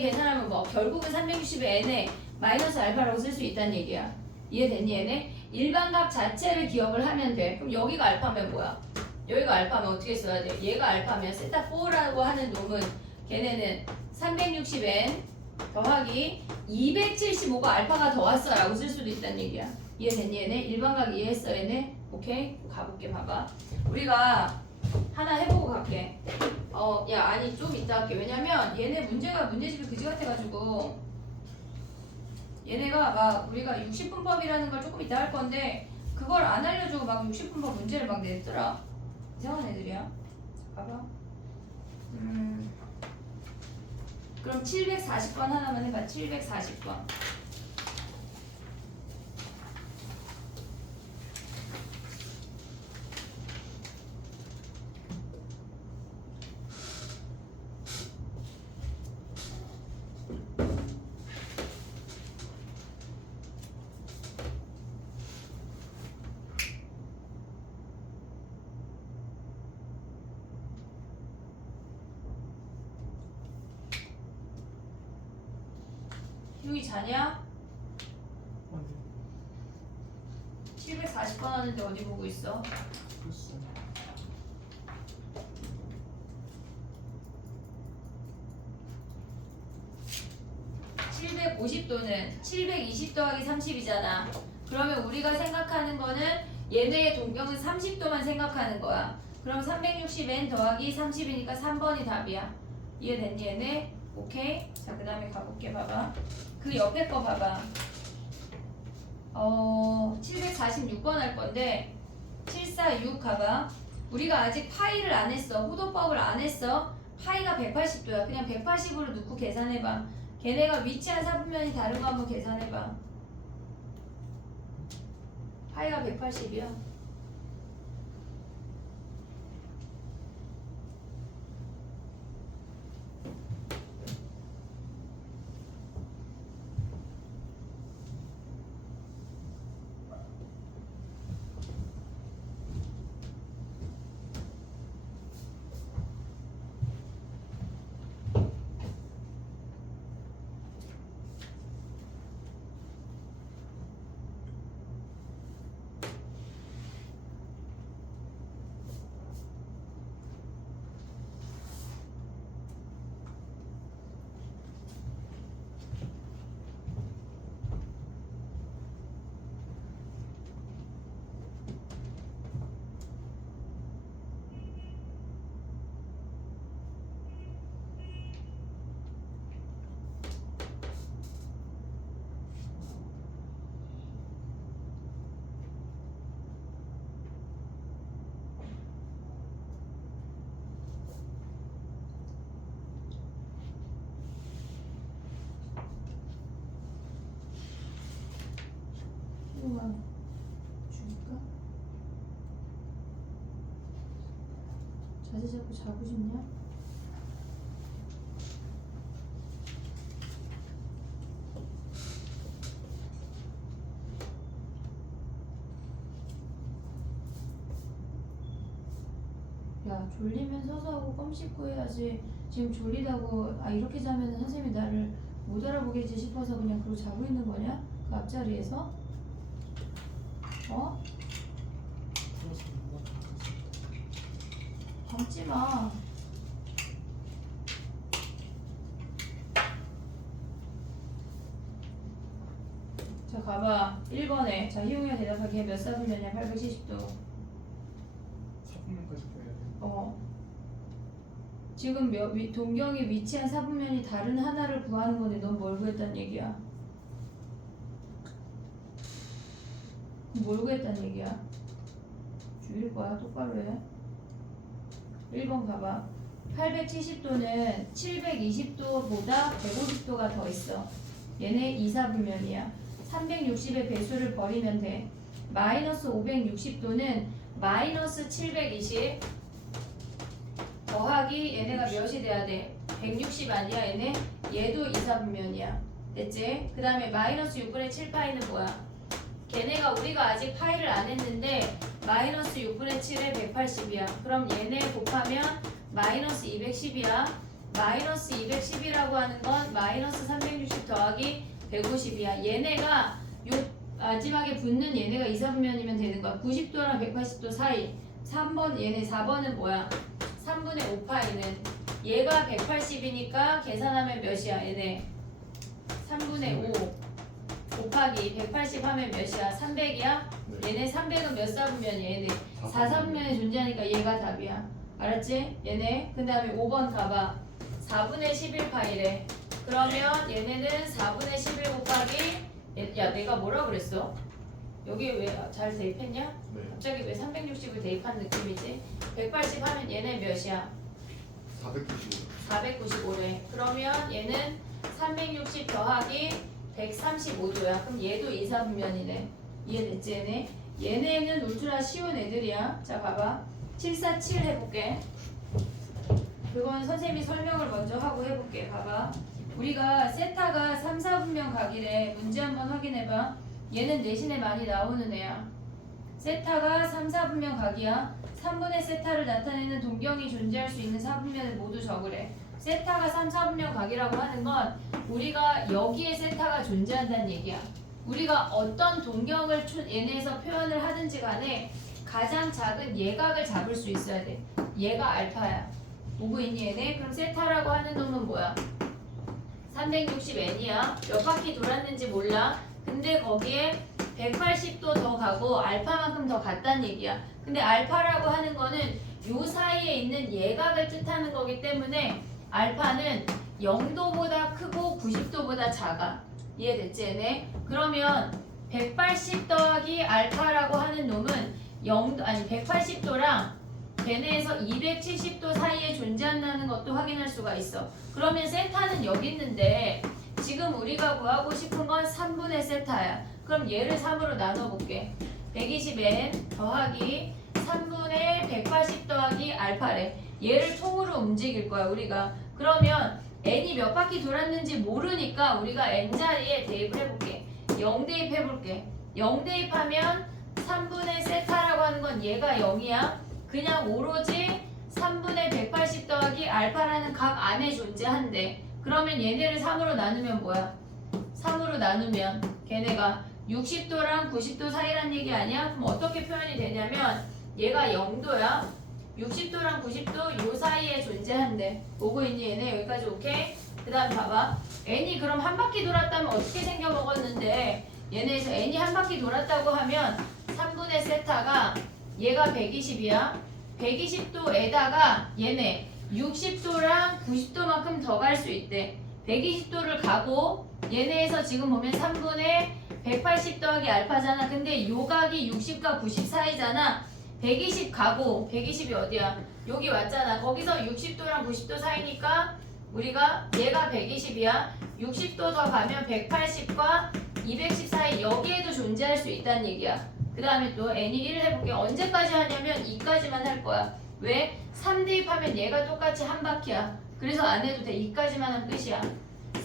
계산하면 뭐 결국은 360n에 마이너스 알파라고 쓸 수 있다는 얘기야. 이해됐니 얘네? 일반각 자체를 기억을 하면 돼. 그럼 여기가 알파면 뭐야? 여기가 알파면 어떻게 써야 돼? 얘가 알파면 세타4라고 하는 놈은 걔네는 360n 더하기 275가 알파가 더 왔어 라고 쓸 수도 있다는 얘기야. 이해됐니 얘네? 일반각 이해했어 얘네? 오케이? 가볼게 봐봐. 우리가 하나 해보고 갈게. 야 아니 좀 이따 할게. 왜냐면 얘네 문제집이 그지 같아가지고 얘네가 막 우리가 60분법이라는 걸 조금 이따 할 건데 그걸 안 알려주고 막 60분법 문제를 막 냈더라. 이상한 애들이야. 봐봐. 그럼 740번 하나만 해봐. 740번. 집중이 자냐? 아니 740번 하는데 어디 보고 있어? 글쎄 750도는 720 더하기 30이잖아. 그러면 우리가 생각하는 거는 얘네의 동경은 30도만 생각하는 거야. 그럼 360n 더하기 30이니까 3번이 답이야. 이해됐니 얘네? 오케이? 자, 그 다음에 가볼게. 봐봐. 그 옆에 거 봐봐. 746번 할 건데 746 가봐. 우리가 아직 파이를 안 했어. 호도법을 안 했어. 파이가 180도야. 그냥 180으로 넣고 계산해봐. 걔네가 위치한 사분면이 다른 거 한번 계산해봐. 파이가 180이야. 조금만 줄일까? 자세 잡고 자고 싶냐? 야, 졸리면 서서 하고 껌 씹고 해야지. 지금 졸리다고 이렇게 자면 선생님이 나를 못 알아보겠지 싶어서 그냥 그러고 자고 있는 거냐? 그 앞자리에서? 어? 감지 마. 자, 가봐. 1번에. 자, 희용이가 대답하기 몇 사분면이야? 870도. 4분면까지 빼야 돼. 지금 동경이 위치한 사분면이 다른 하나를 구하는 건데 넌 뭘 구했단 얘기야? 뭘 구했단 얘기야? 줄일 거야. 똑바로 해. 1번 가봐. 870도는 720도보다 150도가 더 있어. 얘네 2사분면이야. 360의 배수를 버리면 돼. 마이너스 560도는 마이너스 720 더하기 얘네가 몇이 돼야 돼? 160 아니야 얘네? 얘도 2사분면이야. 됐지? 그 다음에 마이너스 6분의 7파이는 뭐야? 걔네가 우리가 아직 파이를 안 했는데 마이너스 6분의 7에 180이야. 그럼 얘네 곱하면 마이너스 210이야. 마이너스 210이라고 하는 건 마이너스 360 더하기 150이야. 얘네가 요 마지막에 붙는 얘네가 2사분면이면 되는 거야. 90도랑 180도 사이. 3번 얘네 4번은 뭐야? 3분의 5파이는 얘가 180이니까 계산하면 몇이야 얘네? 3분의 5 곱하기 180 하면 몇이야? 300이야? 네. 얘네 300은 몇 사분면이야 얘네? 4사분면이 존재하니까 얘가 답이야. 알았지? 얘네 그 다음에 5번 가봐. 4분의 11파이래. 그러면 얘네는 4분의 11 곱하기 야 내가 뭐라 그랬어? 여기에 왜 잘 대입했냐? 네. 갑자기 왜 360을 대입한 느낌이지? 180 하면 얘네 몇이야? 495. 495래. 그러면 얘는 360 더하기 135도야. 그럼 얘도 2사분면이네. 이해됐지 얘네? 얘네는 울트라 쉬운 애들이야. 자 봐봐. 747 해볼게. 그건 선생님이 설명을 먼저 하고 해볼게. 봐봐. 우리가 세타가 3, 4분면 각이래. 문제 한번 확인해봐. 얘는 내신에 많이 나오는 애야. 세타가 3, 4분면 각이야. 3분의 세타를 나타내는 동경이 존재할 수 있는 4분면을 모두 적으래. 세타가 3, 4분면 각이라고 하는 건 우리가 여기에 세타가 존재한다는 얘기야. 우리가 어떤 동경을 얘네에서 표현을 하든지 간에 가장 작은 예각을 잡을 수 있어야 돼. 얘가 알파야. 오고 있니 얘네? 그럼 세타라고 하는 놈은 뭐야? 360n이야. 몇 바퀴 돌았는지 몰라. 근데 거기에 180도 더 가고 알파만큼 더 갔다는 얘기야. 근데 알파라고 하는 거는 요 사이에 있는 예각을 뜻하는 거기 때문에 알파는 0도보다 크고 90도보다 작아. 이해됐지 얘네? 그러면 180 더하기 알파라고 하는 놈은 180도랑 걔네에서 270도 사이에 존재한다는 것도 확인할 수가 있어. 그러면 세타는 여기 있는데 지금 우리가 구하고 싶은 건 3분의 세타야. 그럼 얘를 3으로 나눠볼게. 120n 더하기 3분의 180 더하기 알파래. 얘를 통으로 움직일 거야 우리가. 그러면 n이 몇 바퀴 돌았는지 모르니까 우리가 n자리에 대입을 해볼게. 0 대입해볼게. 0 대입하면 3분의 세타라고 하는 건 얘가 0이야. 그냥 오로지 3분의 180 더하기 알파라는 각 안에 존재한대. 그러면 얘네를 3으로 나누면 뭐야? 3으로 나누면 걔네가 60도랑 90도 사이란 얘기 아니야? 그럼 어떻게 표현이 되냐면 얘가 0도야. 60도랑 90도 요 사이에 존재한대. 보고 있니 얘네? 여기까지 오케이? 그 다음 봐봐. n이 그럼 한 바퀴 돌았다면 어떻게 생겨 먹었는데 얘네에서 n이 한 바퀴 돌았다고 하면 3분의 세타가 얘가 120이야. 120도에다가 얘네 60도랑 90도만큼 더 갈 수 있대. 120도를 가고 얘네에서 지금 보면 3분의 180 더하기 알파잖아. 근데 요 각이 60과 90 사이잖아. 120 가고 120이 어디야? 여기 왔잖아. 거기서 60도랑 90도 사이니까 우리가 얘가 120이야. 60도 더 가면 180과 210 사이 여기에도 존재할 수 있다는 얘기야. 그 다음에 또 n이 1을 해볼게. 언제까지 하냐면 2까지만 할 거야. 왜? 3 대입하면 얘가 똑같이 한 바퀴야. 그래서 안 해도 돼. 2까지만 하면 끝이야.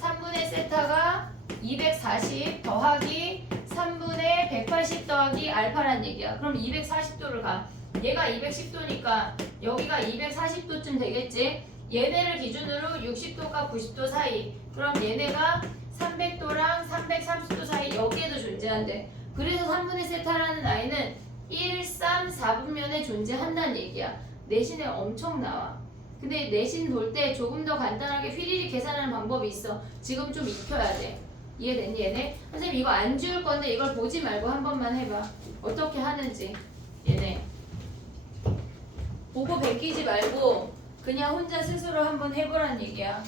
3분의 세타가 240 더하기 3분의 180 더하기 알파란 얘기야. 그럼 240도를 가. 얘가 210도니까 여기가 240도쯤 되겠지? 얘네를 기준으로 60도과 90도 사이. 그럼 얘네가 300도랑 330도 사이 여기에도 존재한대. 그래서 3분의 세타라는 아이는 1, 3, 4분면에 존재한다는 얘기야. 내신에 엄청 나와. 근데 내신 볼 때 조금 더 간단하게 휘리릭 계산하는 방법이 있어. 지금 좀 익혀야 돼. 이해됐니 얘네? 선생님 이거 안 지울 건데 이걸 보지 말고 한 번만 해봐. 어떻게 하는지 얘네. 보고 베끼지 말고 그냥 혼자 스스로 한번 해보란 얘기야.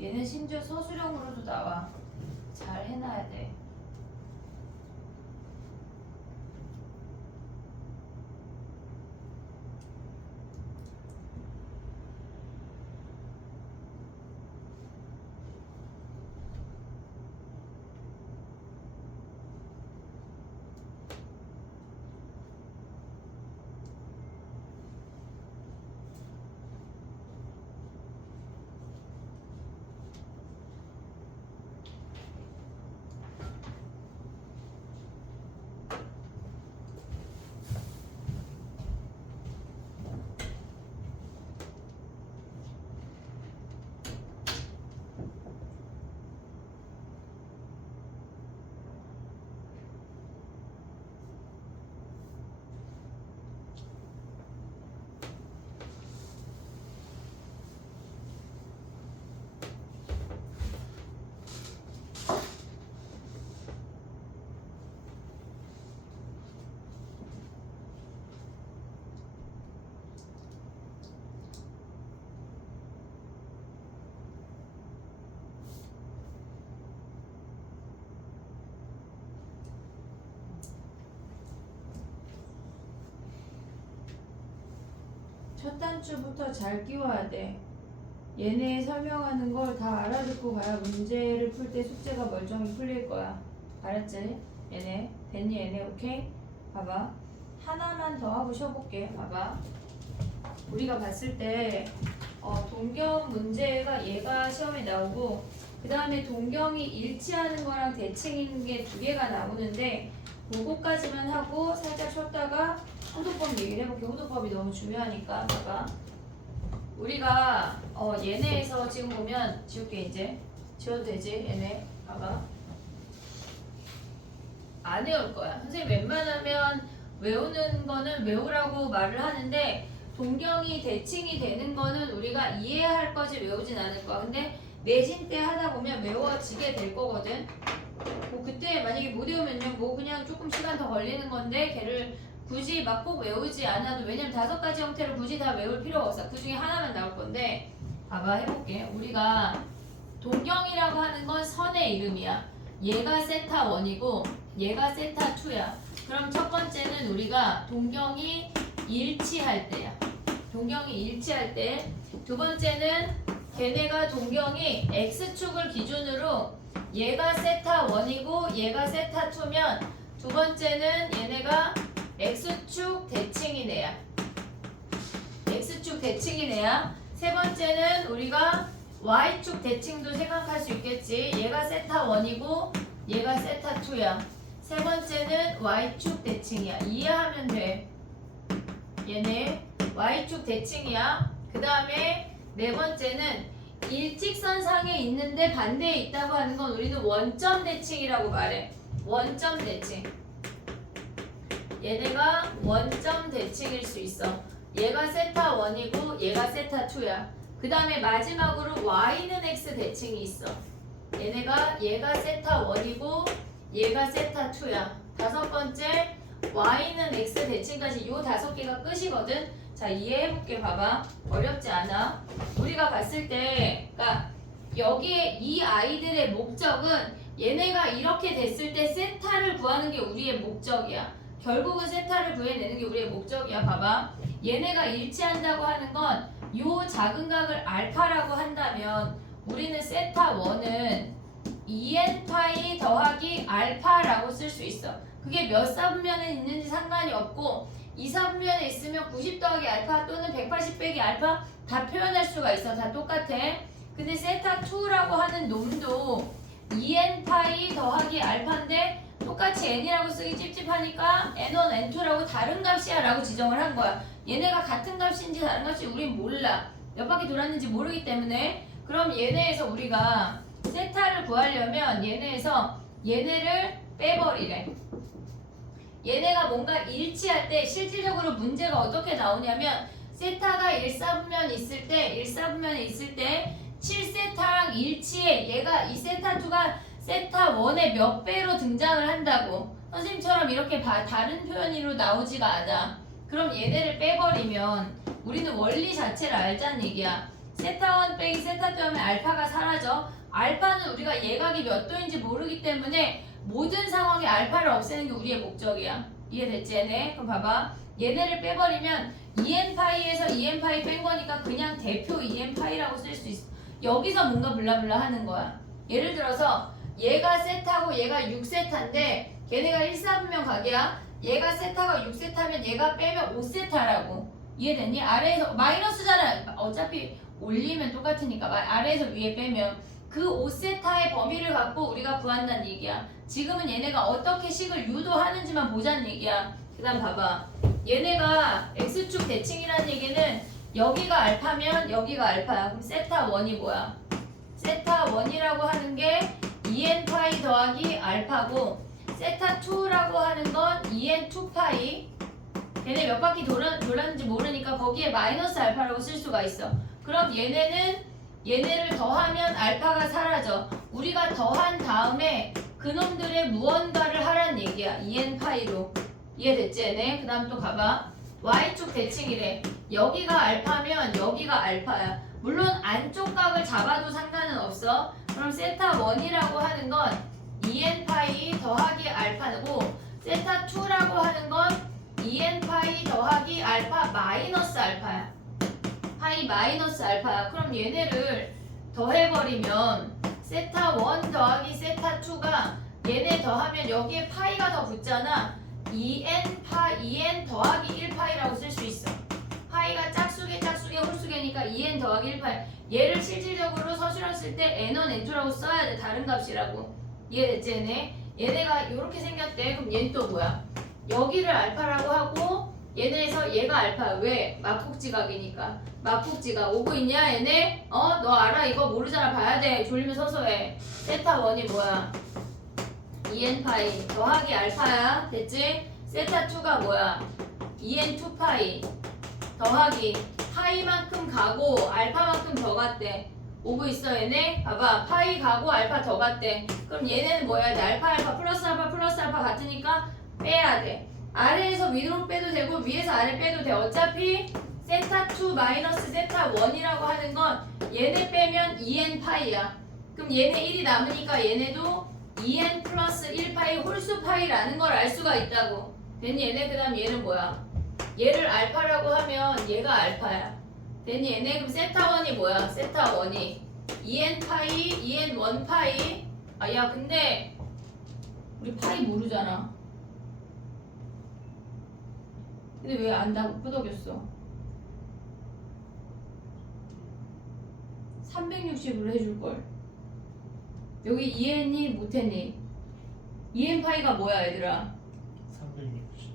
얘는 심지어 서술형으로도 나와. 잘 해놔야 돼. 첫 단추부터 잘 끼워야 돼. 얘네 설명하는 걸 다 알아듣고 가야 문제를 풀 때 숙제가 멀쩡히 풀릴 거야. 알았지? 얘네 됐니? 얘네 오케이? 봐봐. 하나만 더 하고 쉬어볼게. 봐봐. 우리가 봤을 때 동경 문제가 얘가 시험에 나오고 그 다음에 동경이 일치하는 거랑 대칭인 게 두 개가 나오는데 그거까지만 하고 살짝 쉬었다가 호도법 얘기를 해볼게. 호도법이 너무 중요하니까 봐봐. 우리가 얘네에서 지금 보면 지울게. 이제 지워도 되지? 얘네 봐봐. 안 외울 거야. 선생님 웬만하면 외우는 거는 외우라고 말을 하는데 동경이 대칭이 되는 거는 우리가 이해할 거지 외우진 않을 거야. 근데 내신 때 하다 보면 외워지게 될 거거든. 뭐 그때 만약에 못 외우면요 뭐 그냥 조금 시간 더 걸리는 건데 걔를 굳이 막 꼭 외우지 않아도, 왜냐면 5가지 형태를 굳이 다 외울 필요가 없어. 그 중에 하나만 나올 건데 봐봐 해볼게. 우리가 동경이라고 하는 건 선의 이름이야. 얘가 세타 1이고 얘가 세타 2야. 그럼 첫 번째는 우리가 동경이 일치할 때야. 동경이 일치할 때. 두 번째는 걔네가 동경이 x축을 기준으로 얘가 세타 1이고 얘가 세타 2면 두 번째는 얘네가 x축 대칭인 애야. x축 대칭인 애야. 세 번째는 우리가 y축 대칭도 생각할 수 있겠지. 얘가 세타 1이고 얘가 세타 2야. 세 번째는 y축 대칭이야. 이해하면 돼. 얘네 y축 대칭이야. 그 다음에 네 번째는 일직선상에 있는데 반대에 있다고 하는 건 우리는 원점 대칭이라고 말해. 원점 대칭. 얘네가 원점 대칭일 수 있어. 얘가 세타 1이고 얘가 세타 2야. 그 다음에 마지막으로 y는 x 대칭이 있어. 얘가 세타 1이고 얘가 세타 2야. 다섯 번째 y는 x 대칭까지 요 5개가 끝이거든. 자 이해해볼게. 봐봐. 어렵지 않아. 우리가 봤을 때 그러니까 여기에 이 아이들의 목적은 얘네가 이렇게 됐을 때 세타를 구하는 게 우리의 목적이야. 결국은 세타를 구해내는 게 우리의 목적이야. 봐봐. 얘네가 일치한다고 하는 건 요 작은 각을 알파라고 한다면 우리는 세타 1은 2n파이 더하기 알파라고 쓸 수 있어. 그게 몇 사분면에 있는지 상관이 없고 2사분면에 있으면 90 더하기 알파 또는 180 빼기 알파 다 표현할 수가 있어. 다 똑같아. 근데 세타 2라고 하는 놈도 2n파이 더하기 알파인데 똑같이 n이라고 쓰기 찝찝하니까 n1, n2라고 다른 값이야 라고 지정을 한 거야. 얘네가 같은 값인지 다른 값인지 우린 몰라. 몇 바퀴 돌았는지 모르기 때문에. 그럼 얘네에서 우리가 세타를 구하려면 얘네에서 얘네를 빼버리래. 얘네가 뭔가 일치할 때 실질적으로 문제가 어떻게 나오냐면 세타가 1사분면 있을 때 1사분면에 있을 때 7세타랑 일치해. 얘가 이 세타 2가 세타 1의 몇 배로 등장을 한다고. 선생님처럼 이렇게 다른 표현으로 나오지가 않아. 그럼 얘네를 빼버리면 우리는 원리 자체를 알자는 얘기야. 세타 1 빼기 세타 2 하면 알파가 사라져. 알파는 우리가 예각이 몇 도인지 모르기 때문에 모든 상황에 알파를 없애는 게 우리의 목적이야. 이해됐지 얘네? 그럼 봐봐. 얘네를 빼버리면 2n파이에서 2n파이 뺀 거니까 그냥 대표 2n파이라고 쓸 수 있어. 여기서 뭔가 블라블라 하는 거야. 예를 들어서 얘가 세타고 얘가 6세타인데 걔네가 1사분면 각이야. 얘가 세타가 6세타면 얘가 빼면 5세타라고. 이해됐니? 아래에서 마이너스잖아. 어차피 올리면 똑같으니까 아래에서 위에 빼면 그 5세타의 범위를 갖고 우리가 구한다는 얘기야. 지금은 얘네가 어떻게 식을 유도하는지만 보자는 얘기야. 그 다음 봐봐. 얘네가 x축 대칭이라는 얘기는 여기가 알파면 여기가 알파야. 그럼 세타 1이 뭐야? 세타 1이라고 하는 게 2n파이 더하기 알파고 세타 2라고 하는 건 2n2파이. 걔네 몇 바퀴 돌았는지 모르니까 거기에 마이너스 알파라고 쓸 수가 있어. 그럼 얘네를 더하면 알파가 사라져. 우리가 더한 다음에 그놈들의 무언가를 하란 얘기야. 2n파이로. 이해됐지 얘네? 그 다음 또 가봐. y축 대칭이래. 여기가 알파면 여기가 알파야. 물론 안쪽 각을 잡아도 상관은 없어. 그럼 세타 1이라고 하는 건 2n파이 더하기 알파고 세타 2라고 하는 건 2n파이 더하기 알파 마이너스 알파야. 파이 마이너스 알파야. 그럼 얘네를 더해버리면 세타 1 더하기 세타 2가 얘네 더하면 여기에 파이가 더 붙잖아. 2n 더하기 1파이라고 쓸 수 있어. 파이가 짝수개 홀수개니까 2n 더하기 1파이. 얘를 실질적으로 서술형 쓸 때 n1 n2라고 써야 돼. 다른 값이라고. 이해됐지 얘네? 얘네가 이렇게 생겼대. 그럼 얘는 또 뭐야? 여기를 알파라고 하고 얘네에서 얘가 알파야. 왜? 막국지각이니까. 막국지각 오고 있냐 얘네? 너 알아? 이거 모르잖아. 봐야 돼. 졸리면 서서 해. 세타 1이 뭐야? 2n 파이 더하기 알파야. 됐지? 세타 2가 뭐야? 2n 2 파이 더하기 파이만큼 가고 알파만큼 더 갔대. 오고 있어 얘네? 봐봐. 파이 가고 알파 더 갔대. 그럼 얘네는 뭐야? 알파 플러스 알파 같으니까 빼야 돼. 아래에서 위로 빼도 되고 위에서 아래 빼도 돼. 어차피 세타 2 마이너스 세타 1이라고 하는 건 얘네 빼면 2n 파이야. 그럼 얘네 1이 남으니까 얘네도 2n 플러스 1파이 홀수 파이라는 걸 알 수가 있다고. 됐니 얘네? 그 다음 얘는 뭐야? 얘를 알파라고 하면 얘가 알파야. 됐니 얘네? 그럼 세타 1이 뭐야? 세타 1이 2n 파이 2n 1 파이. 아 야 근데 우리 파이 모르잖아. 근데 왜 안다고 끄덕였어? 360으로 해줄걸. 여기 2n이 못했니? 2n 파이가 뭐야 얘들아? 360.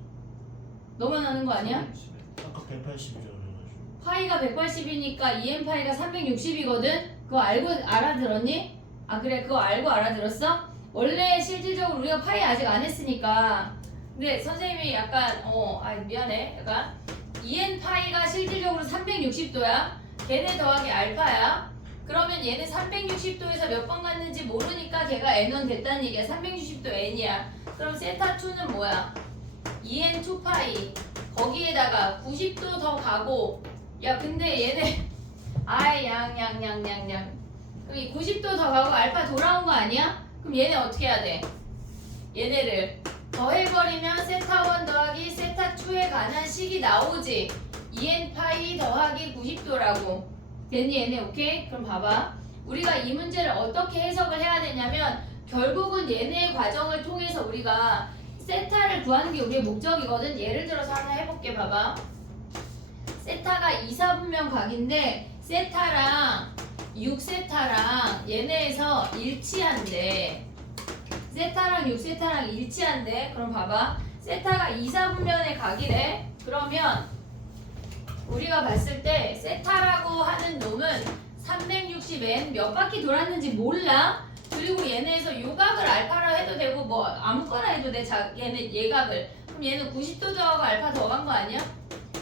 너만 아는 거 아니야? 아까 180이라고 그래가지고. 파이가 180이니까 2n 파이가 360이거든? 그거 알고 알아들었니? 아 그래 그거 알고 알아들었어? 원래 실질적으로 우리가 파이 아직 안 했으니까. 근데 선생님이 약간 미안해. 약간 2n 파이가 실질적으로 360도야. 걔네 더하기 알파야. 그러면 얘는 360도에서 몇 번 갔는지 모르니까 걔가 n1 됐다는 얘기야. 360도 n이야. 그럼 세타 2는 뭐야? 2n 2파이 거기에다가 90도 더 가고. 야 근데 얘네 아이 양양양양양. 그럼 이 90도 더 가고 알파 돌아온 거 아니야? 그럼 얘네 어떻게 해야 돼? 얘네를 더해버리면 세타 1 더하기 세타 2에 관한 식이 나오지. 2n 파이 더하기 90도라고. 됐니 얘네? 오케이? 그럼 봐봐. 우리가 이 문제를 어떻게 해석을 해야 되냐면 결국은 얘네의 과정을 통해서 우리가 세타를 구하는 게 우리의 목적이거든. 예를 들어서 하나 해볼게. 봐봐. 세타가 2사분면 각인데 세타랑 6세타랑 얘네에서 일치한대. 세타랑 6세타랑 일치한대. 그럼 봐봐. 세타가 2사분면의 각이래. 그러면 우리가 봤을 때 세타라고 하는 놈은 360n 몇 바퀴 돌았는지 몰라. 그리고 얘네에서 요각을 알파라 해도 되고 뭐 아무거나 해도 돼. 얘네 얘각을. 그럼 얘는 90도 더하고 알파 더 간 거 아니야?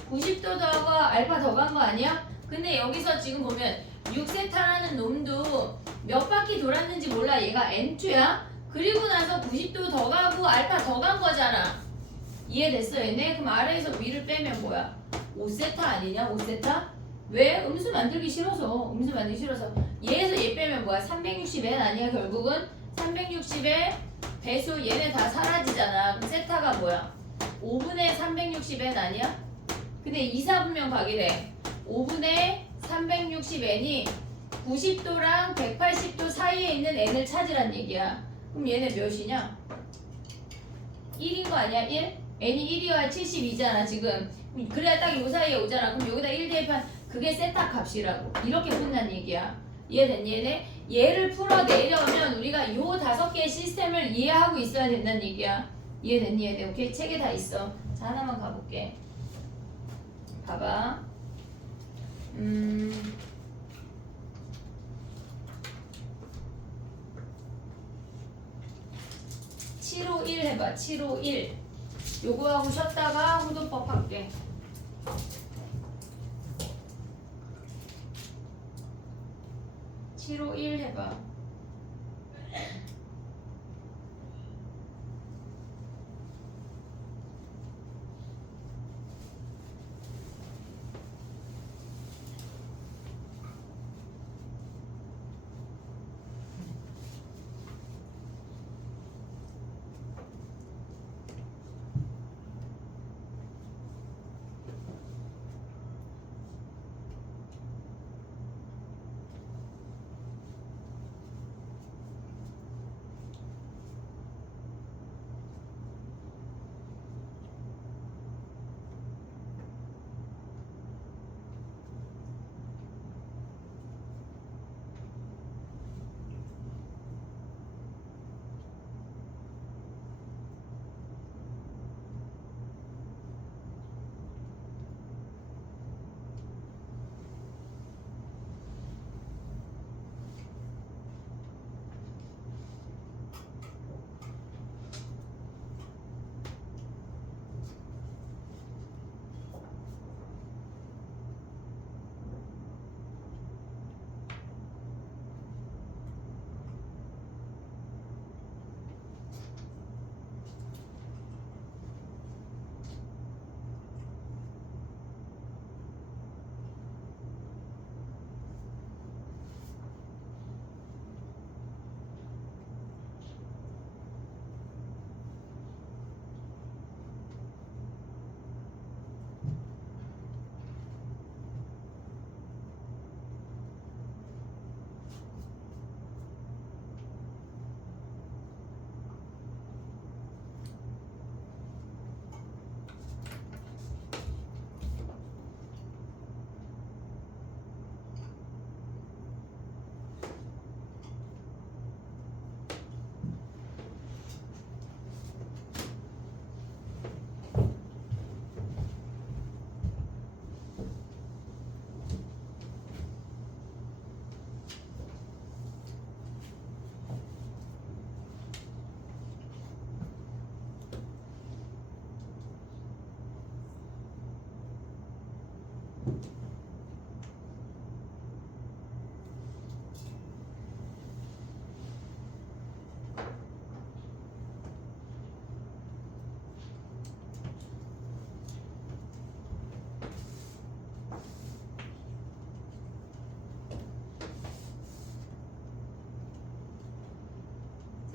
90도 더하고 알파 더 간 거 아니야? 근데 여기서 지금 보면 6세타라는 놈도 몇 바퀴 돌았는지 몰라. 얘가 n2야. 그리고 나서 90도 더 가고 알파 더 간 거잖아. 이해됐어 얘네? 그럼 아래에서 위를 빼면 뭐야? 5세타 아니냐? 5세타? 왜? 음수 만들기 싫어서. 음수 만들기 싫어서. 얘에서 얘 빼면 뭐야? 360n 아니야 결국은? 360의 배수 얘네 다 사라지잖아. 그럼 세타가 뭐야? 5분의 360n 아니야? 근데 2사분면 각이래. 5분의 360n이 90도랑 180도 사이에 있는 n을 찾으란 얘기야. 그럼 얘네 몇이냐? 1인 거 아니야? 1? n이 1이어야 72잖아 지금. 그래야 딱 요 사이에 오잖아. 그럼 여기다 1 대입한 그게 세타 값이라고. 이렇게 푼다는 얘기야. 이해됐니 얘네? 얘를 풀어내려면 우리가 요 5개의 시스템을 이해하고 있어야 된다는 얘기야. 이해됐니 얘네? 오케이? 책에 다 있어. 자 하나만 가볼게. 봐봐. 751 해봐. 751. 요거하고 쉬었다가 호도법 할게. 751 해봐.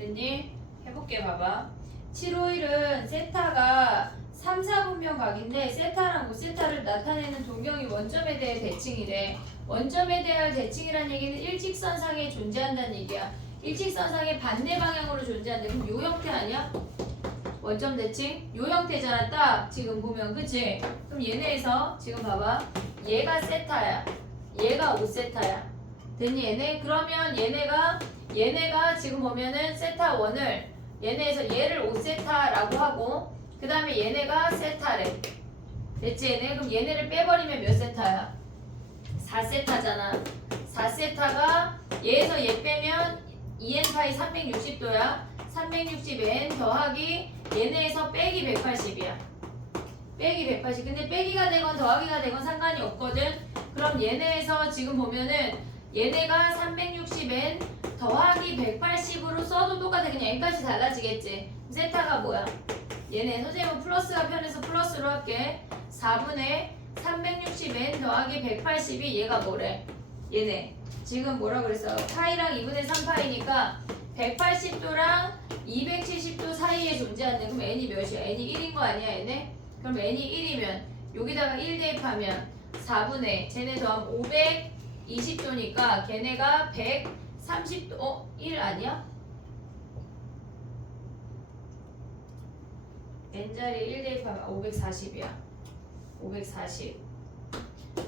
됐니? 해볼게 봐봐. 751은 세타가 3, 4분면 각인데 세타랑 무세타를 나타내는 동경이 원점에 대해 대칭이래. 원점에 대한 대칭이란 얘기는 일직선상에 존재한다는 얘기야. 일직선상의 반대 방향으로 존재한다. 그럼 요 형태 아니야? 원점 대칭? 요 형태잖아. 딱 지금 보면 그치? 그럼 얘네에서 지금 봐봐. 얘가 세타야. 얘가 5세타야. 됐니 얘네? 그러면 얘네가 지금 보면은 세타 1을 얘네에서 얘를 5세타라고 하고 그 다음에 얘네가 세타래. 됐지 얘네? 그럼 얘네를 빼버리면 몇 세타야? 4세타잖아. 4세타가 얘에서 얘 빼면 2n파이 360도야. 360n 더하기 얘네에서 빼기 180이야. 빼기 180. 근데 빼기가 되건 더하기가 되건 상관이 없거든. 그럼 얘네에서 지금 보면은 얘네가 360n 더하기 180으로 써도 똑같아. 그냥 n값이 달라지겠지. 세타가 뭐야? 얘네 선생님은 플러스가 편해서 플러스로 할게. 4분의 360n 더하기 180이 얘가 뭐래? 얘네 지금 뭐라 그랬어? 파이랑 2분의 3파이니까 180도랑 270도 사이에 존재하는. 그럼 n이 몇이야? n이 1인 거 아니야 얘네? 그럼 n이 1이면 여기다가 1 대입하면 4분의 쟤네 더하면 520도니까 걔네가 130도 1 아니야? n자리 1 대입하면 540이야. 540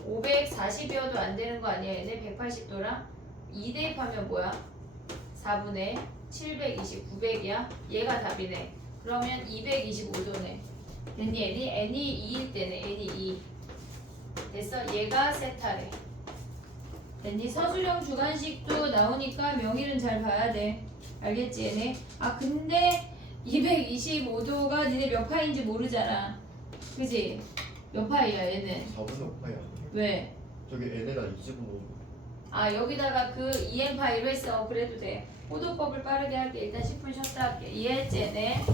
540이어도 안 되는 거 아니야 얘네? 180도랑 2 대입하면 뭐야? 4분의 720 900이야? 얘가 답이네. 그러면 225도네. 됐니 n이? n이 2일 때네. n이 2 됐어? 얘가 세타래. 됐니? 서술형 주관식도 나오니까 명의는 잘 봐야 돼. 알겠지 얘네? 아 근데 225도가 니네 몇 파인지 모르잖아. 그지? 몇 파이야 얘는? 4분의 5파이 아니에요? 왜? 저기 n에다 25. 아 여기다가 그 2n파이로 했어. 그래도 돼. 호도법을 빠르게 할게. 일단 10분 쉬었다 할게. 이해했지 얘네?